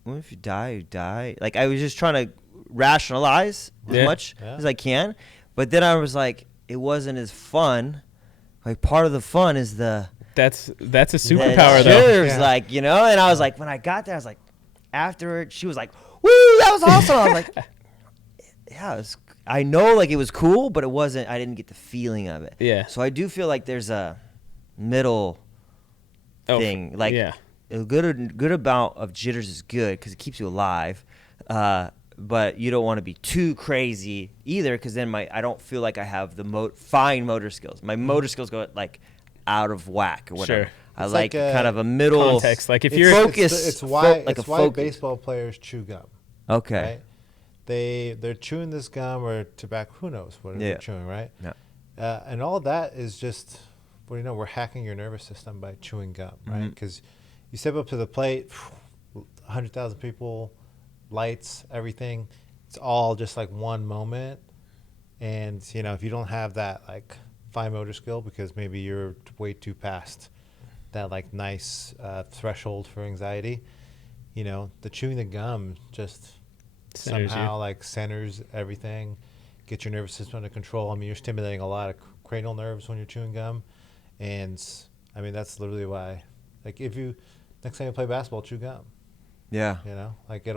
what if you die? You die. Like I was just trying to rationalize as much as I can, but then I was like, it wasn't as fun. Like part of the fun is that's a superpower though. Like, you know, and I was like, when I got there, I was like, afterward, she was like, woo, that was awesome. I was like, yeah, I know like it was cool, but it wasn't, I didn't get the feeling of it. Yeah. So I do feel like there's a middle thing. Like a good amount of jitters is good because it keeps you alive. But you don't want to be too crazy either, because then I don't feel like I have the fine motor skills. My motor skills go like out of whack or whatever. Sure. I like kind of a middle context. Like if you're focused, it's why baseball players chew gum. Okay. Right? They're chewing this gum or tobacco. Who knows what they're chewing, right? Yeah. And all that is just, we're hacking your nervous system by chewing gum, right? Because you step up to the plate, 100,000 people. Lights, everything, it's all just like one moment. And if you don't have that like fine motor skill, because maybe you're way too past that like nice threshold for anxiety, the chewing the gum just somehow like centers everything, get your nervous system under control. I mean, you're stimulating a lot of cranial nerves when you're chewing gum, and I mean that's literally why, like, if you next time you play basketball, chew gum. Yeah. Like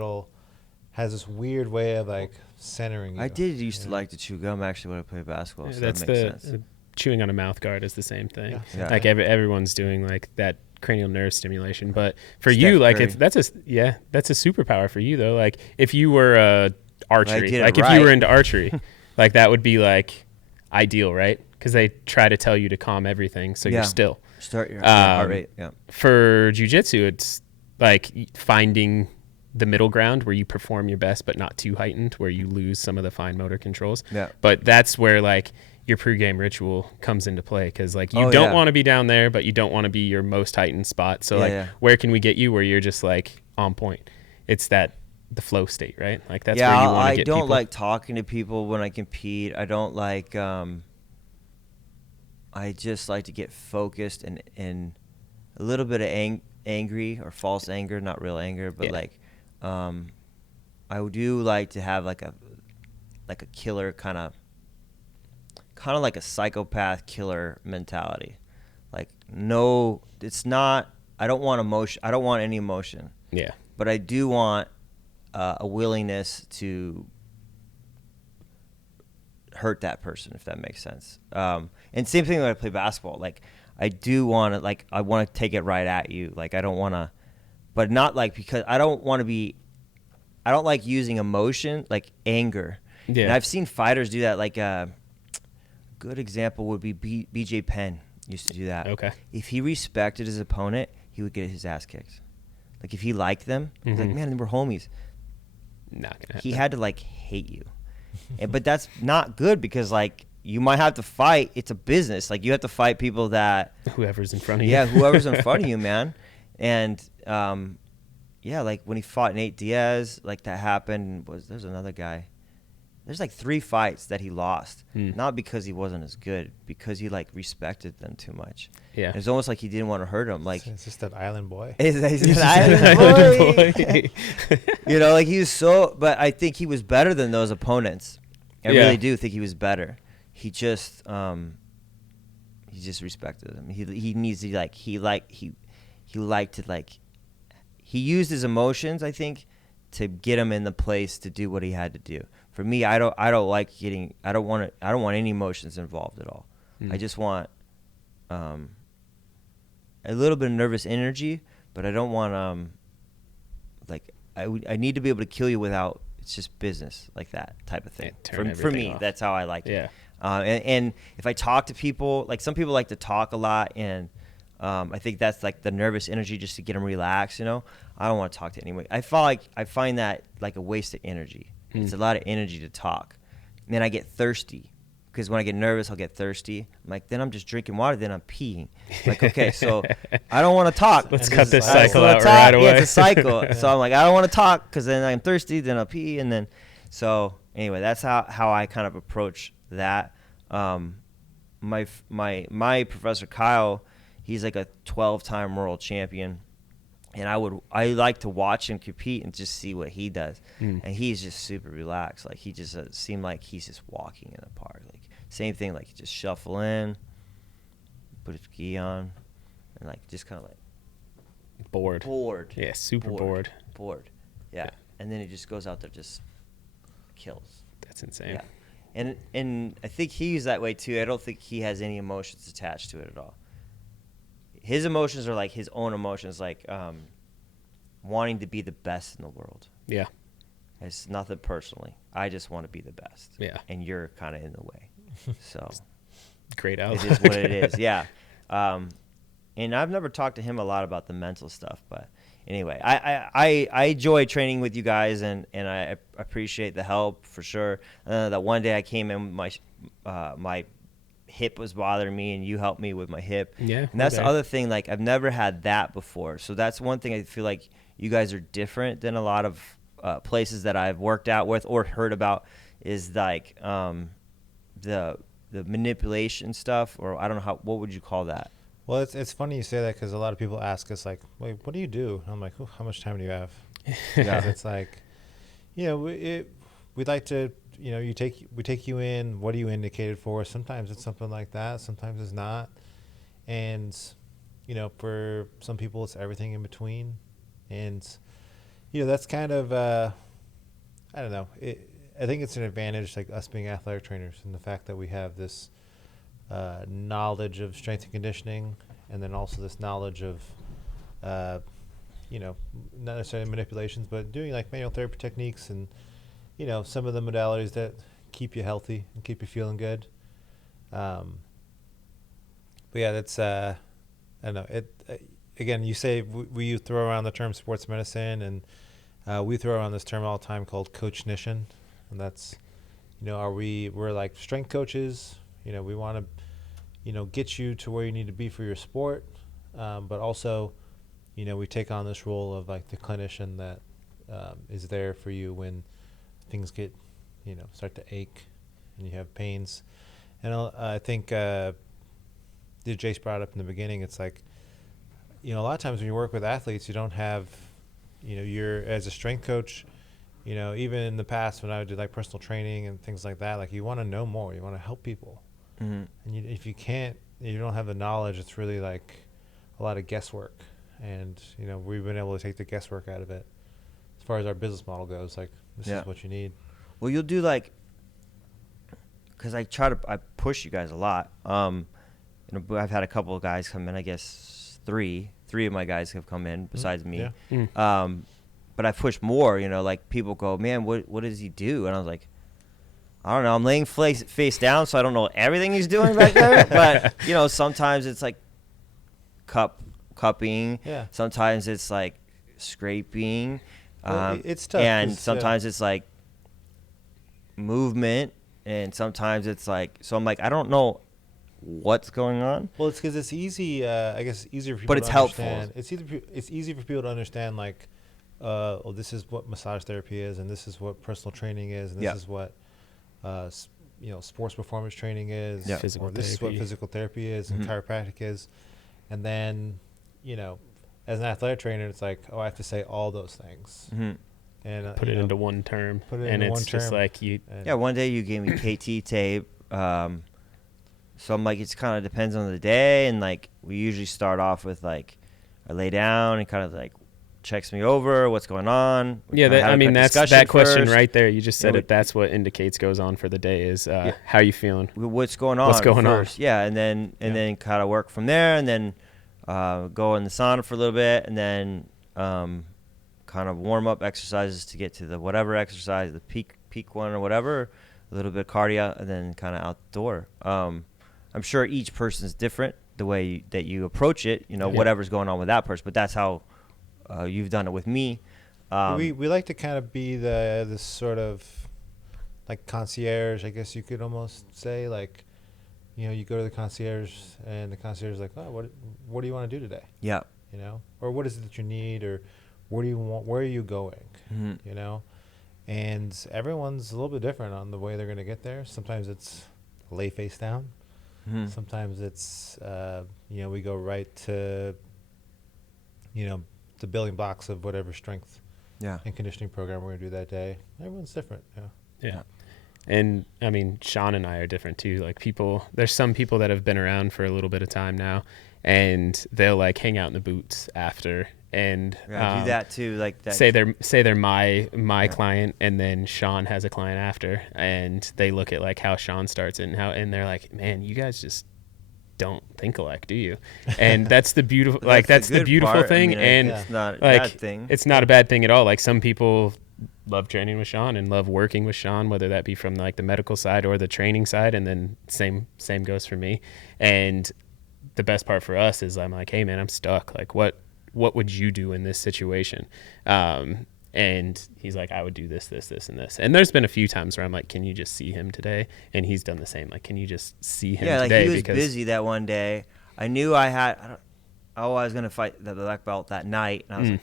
has this weird way of like centering you. I did used to like to chew gum actually when I played basketball. So that makes sense. Chewing on a mouth guard is the same thing. Yeah. Like everyone's doing like that cranial nerve stimulation, but for you, like that's a superpower for you though. Like if you were archery, like if you were into archery, like that would be like ideal, right? Because they try to tell you to calm everything, so you're still. Start your heart rate. Yeah. For jiu-jitsu, it's like finding the middle ground where you perform your best but not too heightened, where you lose some of the fine motor controls. Yeah. But that's where like your pregame ritual comes into play, because like you don't want to be down there, but you don't want to be your most heightened spot. So where can we get you where you're just like on point? It's the flow state, right? Like that's where you want to get people. I don't like talking to people when I compete. I don't like I just like to get focused and a little bit of angry or false anger, not real anger, but like I do like to have like a killer kind of like a psychopath killer mentality. Like no, it's not. I don't want emotion. I don't want any emotion. Yeah. But I do want a willingness to hurt that person, if that makes sense. And same thing when I play basketball. Like I do want to, like, I want to take it right at you. Like I don't want to, but not like, because I don't want to be, I don't like using emotion, like anger. Yeah. And I've seen fighters do that. Like a good example would be BJ Penn used to do that. Okay. If he respected his opponent, he would get his ass kicked. Like if he liked them, he's like, man, we're homies. Not gonna happen. He had to like hate you. But that's not good, because like you might have to fight. It's a business. Like you have to fight people that whoever's in front of you. Yeah, whoever's in front of you, man. And like when he fought Nate Diaz, like that happened. There's another guy. There's like 3 fights that he lost, not because he wasn't as good, because he like respected them too much. Yeah, it's almost like he didn't want to hurt him. Like it's just that island boy. He's an island boy. You know, like he was so. But I think he was better than those opponents. I really do think he was better. He just respected them. He needs to like he liked to like he used his emotions, I think, to get him in the place to do what he had to do. For me, I don't want any emotions involved at all. I just want a little bit of nervous energy, but I don't want like I need to be able to kill you without, it's just business, like that type of thing. For me, off. That's how I like it. And if I talk to people, like some people like to talk a lot, and I think that's like the nervous energy just to get them relaxed, you know. I don't want to talk to anyone. I find that like a waste of energy. It's a lot of energy to talk. And then I get thirsty, because when I get nervous, I'll get thirsty. I'm like, then I'm just drinking water, then I'm peeing. Like, okay, so I don't want to talk. Let's cut this cycle out right away. Yeah, it's a cycle. So I'm like, I don't want to talk, because then I'm thirsty, then I'll pee, and then so anyway, that's how I kind of approach that. My professor Kyle, he's like a 12-time world champion, and I like to watch him compete and just see what he does. And he's just super relaxed. Like, he just seemed like he's just walking in the park. Like, same thing, like, just shuffle in, put his gi on, and like just kind of like bored. Yeah, super bored. Yeah. And then he just goes out there, just kills. That's insane. Yeah. And I think he's that way too. I don't think he has any emotions attached to it at all. His emotions are like his own emotions, like wanting to be the best in the world. Yeah. It's nothing personally. I just want to be the best. Yeah. And you're kind of in the way. So great outlook. It is what it is. Yeah. And I've never talked to him a lot about the mental stuff, but anyway, I enjoy training with you guys, and I appreciate the help for sure. That one day I came in, my hip was bothering me, and you helped me with my hip. Yeah. And that's the other thing. Like, I've never had that before, so that's one thing I feel like you guys are different than a lot of places that I've worked out with or heard about. Is like the manipulation stuff, or I don't know what would you call that? Well, it's funny you say that, because a lot of people ask us, like, wait, what do you do? And I'm like, how much time do you have? Because it's like, we'd like to, we take you in, what are you indicated for? Sometimes it's something like that. Sometimes it's not. And, for some people, it's everything in between. And, that's kind of, I don't know. I think it's an advantage, like us being athletic trainers, and the fact that we have this knowledge of strength and conditioning, and then also this knowledge of, not necessarily manipulations, but doing like manual therapy techniques and, some of the modalities that keep you healthy and keep you feeling good. But yeah, that's, I don't know. Again, you say we throw around the term sports medicine, and we throw around this term all the time called coachnician. And that's, we're like strength coaches. We want to, get you to where you need to be for your sport. But also, we take on this role of like the clinician that is there for you when things get, start to ache and you have pains. And I think Jace brought up in the beginning, it's like, a lot of times when you work with athletes, you don't have, you're as a strength coach, even in the past when I did like personal training and things like that, like you want to know more, you want to help people. Mm-hmm. And if you can't, you don't have the knowledge, it's really like a lot of guesswork. And, we've been able to take the guesswork out of it. As far as our business model goes, like this is what you need. Well, you'll do like, because I push you guys a lot. I've had a couple of guys come in, I guess three of my guys have come in besides me. Yeah. But I push more, like people go, man, what does he do? And I was like, I don't know. I'm laying face down, so I don't know everything he's doing back there. But, sometimes it's like cupping. Yeah. Sometimes it's like scraping. It's tough. And sometimes it's like movement. And sometimes it's like, so I'm like, I don't know what's going on. Well, it's because it's easy. I guess it's easier for people to understand. But it's helpful. It's easy for people to understand, like, this is what massage therapy is, and this is what personal training is, and this is what sports performance training is, or this is what physical therapy is, and chiropractic is. And then, as an athletic trainer, it's like, I have to say all those things. Mm-hmm. And put it into one term. And it's just like you. Yeah, one day you gave me KT tape. So I'm like, it kind of depends on the day, and like we usually start off with like, I lay down and kind of like checks me over, what's going on. Yeah, that's that question first. Right there. You just said it. That's what indicates goes on for the day is how you feeling. What's going on? What's going first. On? Yeah, and then kind of work from there, and then go in the sauna for a little bit, and then kind of warm up exercises to get to the whatever exercise, the peak one or whatever, a little bit of cardio, and then kind of outdoor. I'm sure each person's different the way that you approach it, whatever's going on with that person, but that's how you've done it with me. We like to kind of be this sort of like concierge, I guess you could almost say, like, you go to the concierge and the concierge is like, oh, what do you want to do today? Yeah. Or what is it that you need, or what do you want, where are you going? Mm-hmm. And everyone's a little bit different on the way they're going to get there. Sometimes it's lay face down. Mm-hmm. Sometimes it's, we go right to, the building blocks of whatever strength and conditioning program we're going to do that day. Everyone's different. Yeah. And I mean, Shawn and I are different too. Like there's some people that have been around for a little bit of time now, and they'll like hang out in the boots after and do that too. Like that. Say they're my client, and then Shawn has a client after, and they look at like how Shawn starts it and they're like, man, you guys just don't think alike, do you? And that's the beautiful, like that's the beautiful part. thing. It's not a bad thing. It's not a bad thing at all. Like some people love training with Shawn and love working with Shawn, whether that be from like the medical side or the training side, and then same goes for me. And the best part for us is I'm like, hey man, I'm stuck. Like what would you do in this situation? And he's like, I would do this, and this. And there's been a few times where I'm like, can you just see him today? And he's done the same. Like, can you just see him today? Yeah, like he was busy that one day. I knew I was going to fight the black belt that night, and I was like,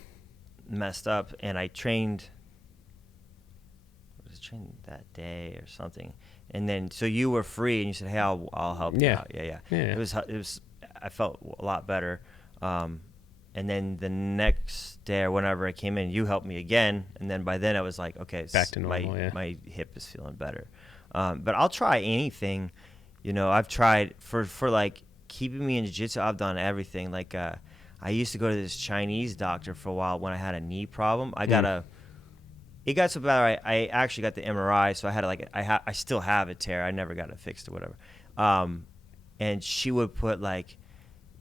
messed up. And I trained that day or something. And then, so you were free, and you said, hey, I'll help you out. Yeah. It was. I felt a lot better. And then the next day or whenever I came in, you helped me again. And then by then I was like, okay, back to normal. My hip is feeling better. But I'll try anything. I've tried for like keeping me in jiu-jitsu. I've done everything. Like I used to go to this Chinese doctor for a while when I had a knee problem. It got so bad. I actually got the MRI, so I had I still have a tear. I never got it fixed or whatever. And she would put like,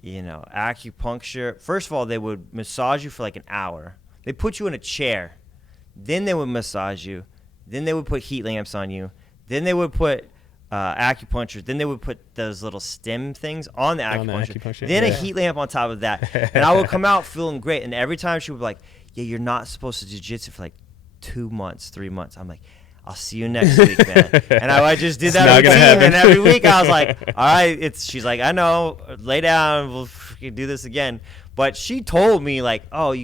acupuncture. First of all, they would massage you for like an hour. They put you in a chair. Then they would massage you. Then they would put heat lamps on you. Then they would put acupuncture. Then they would put those little stem things on the acupuncture. Then a heat lamp on top of that. And I would come out feeling great. And every time she would be like, yeah, you're not supposed to do jiu-jitsu for like 2 months, 3 months. I'm like, I'll see you next week, man. And I just did that routine, and every week I was like, all right, she's like, I know, lay down, we'll do this again. But she told me like, oh,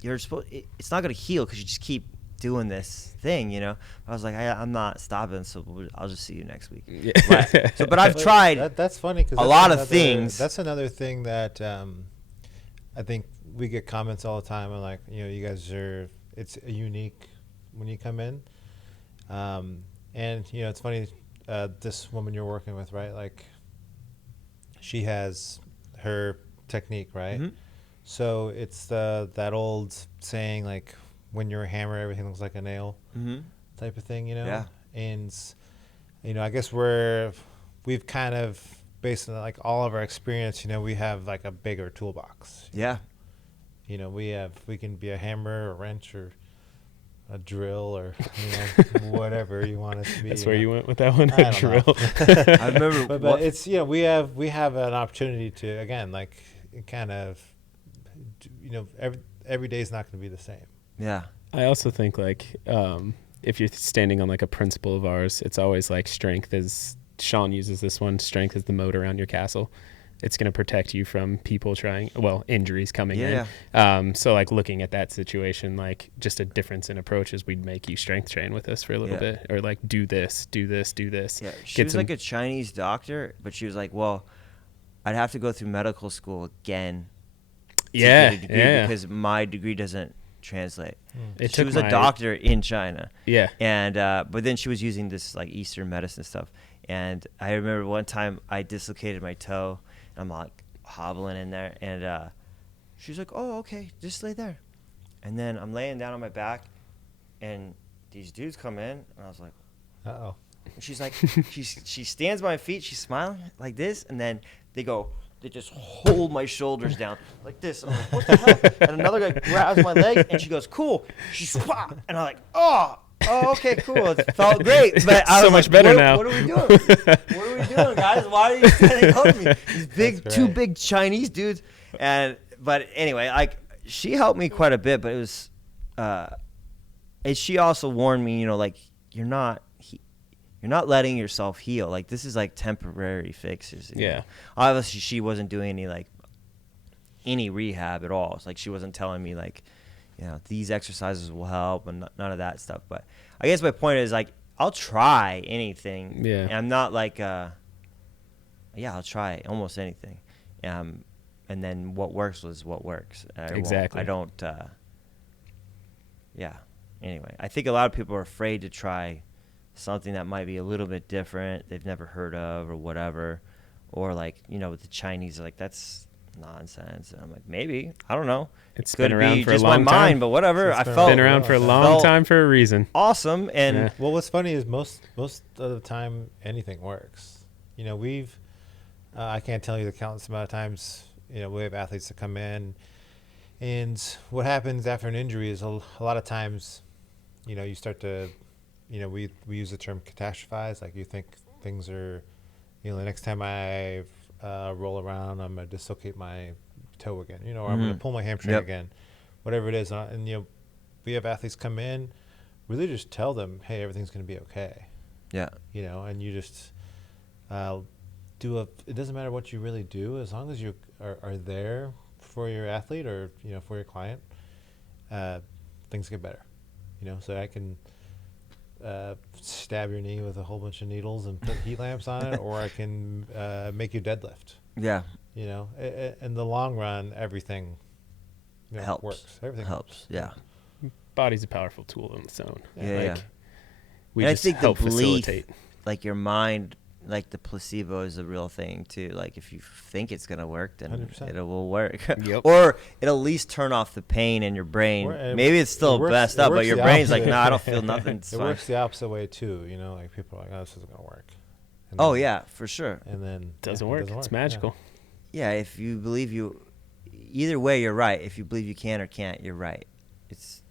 you're supposed, it's not going to heal because you just keep doing this thing, I was like, I'm not stopping, so I'll just see you next week. Yeah. But I've tried that's funny because a lot of things. That's another thing that I think we get comments all the time, and like, you guys it's unique when you come in. And it's funny, this woman you're working with, right? Like, she has her technique, right? Mm-hmm. So it's that old saying, like, when you're a hammer, everything looks like a nail, type of thing, Yeah. And I guess we've kind of, based on like all of our experience, we have like a bigger toolbox. Yeah. We can be a hammer, a wrench, or a drill, or whatever you want it to be. That's where you went with that one, a drill. I remember, but it's we have an opportunity to, again, like, kind of, every day is not going to be the same. Yeah. I also think like if you're standing on like a principle of ours, it's always like strength is. Shawn uses this one. Strength is the moat around your castle. It's going to protect you from people injuries coming in. So like looking at that situation, like just a difference in approaches, we'd make you strength train with us for a little bit, or like do this. Yeah, she was like a Chinese doctor, but she was like, well, I'd have to go through medical school again to get a degree because my degree doesn't translate. She was a doctor in China. Yeah. And but then she was using this like Eastern medicine stuff. And I remember one time I dislocated my toe. I'm like hobbling in there, and she's like, oh, okay, just lay there. And then I'm laying down on my back, and these dudes come in, and I was like, uh-oh. And she's like, she stands by my feet, she's smiling like this, and then they just hold my shoulders down like this. And I'm like, what the hell? And another guy grabs my leg, and she goes, cool. She's and I'm like, oh, okay, cool. It felt great. But I was so much better now. What are we doing? What are we doing, guys? Why are you standing over me? These two big Chinese dudes. But anyway, like, she helped me quite a bit, but it was, and she also warned me, like, you're not letting yourself heal. Like, this is like temporary fixes. You know? Obviously, she wasn't doing any rehab at all. It's like she wasn't telling me like, these exercises will help and none of that stuff. But I guess my point is, like, I'll try anything. Yeah. And I'm not like, I'll try almost anything. And then what works was what works. Exactly. I don't, Anyway, I think a lot of people are afraid to try something that might be a little bit different, they've never heard of or whatever. Or like, with the Chinese, like, that's nonsense. And I'm like, maybe, I don't know. It's Could been around be for a just long my time. mind, but whatever. I It's felt been around for a long time for a reason. Awesome. And well, what's funny is most of the time anything works. We've I can't tell you the countless amount of times we have athletes that come in, and what happens after an injury is a lot of times, you start to, we use the term catastrophize. Like, you think things are, the next time I roll around, I'm gonna dislocate my toe again, or I'm gonna pull my hamstring again, whatever it is. And we have athletes come in, really just tell them, hey, everything's gonna be okay. yeah, And you just it doesn't matter what you really do, as long as you are there for your athlete or for your client, things get better. So I can stab your knee with a whole bunch of needles and put heat lamps on it, or I can make you deadlift. yeah, In the long run, everything helps. works. Everything helps. Yeah. Body's a powerful tool on its own. Yeah. We And just I think help the belief, facilitate. like your mind, like the placebo is a real thing too. Like, if you think it's gonna work, then 100%. it will work. Yep. Or it'll at least turn off the pain in your brain. Maybe it's still messed up, but your brain's like, nah, I don't feel nothing. It's it fine. works the opposite way too. Like, people are like, oh, this isn't gonna work. And Oh then- yeah, for sure. And then Doesn't it work. It's magical. Yeah, if you believe either way, you're right. If you believe you can or can't, you're right. It's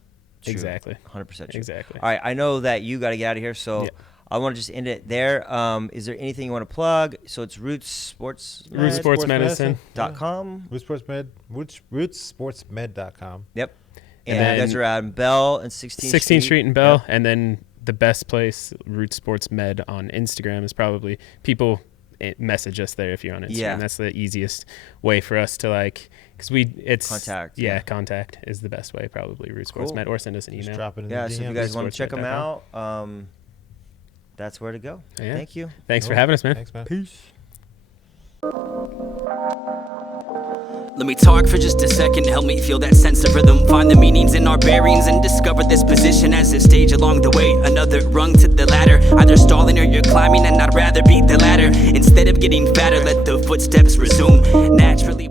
true. Exactly. 100% true. Exactly. All right, I know that you got to get out of here, so Yeah. I want to just end it there. Is there anything you want to plug? So it's RootsSportsMedicine.com. RootsSportsMed.com. Yep. And And you guys then are at Bell and 16th 16th Street in Bell, Yep. and then the best place, Roots Sports Med on Instagram, is probably people message us there if you're on Instagram. Yeah. That's the easiest way for us to Contact, Yeah, yeah. contact is the best way, probably. Roots Sports Cool. Med, or send us an Just email. drop it in Yeah, the so if you DMs. guys want to check them sportsmed.com. out, that's where to go. Yeah. Thank you. Thanks for Cool. having us, man. Thanks, man. Peace. Let me talk for just a second, help me feel that sense of rhythm. Find the meanings in our bearings and discover this position as a stage along the way. Another rung to the ladder, either stalling or you're climbing, and I'd rather be the latter. Instead of getting fatter, let the footsteps resume naturally.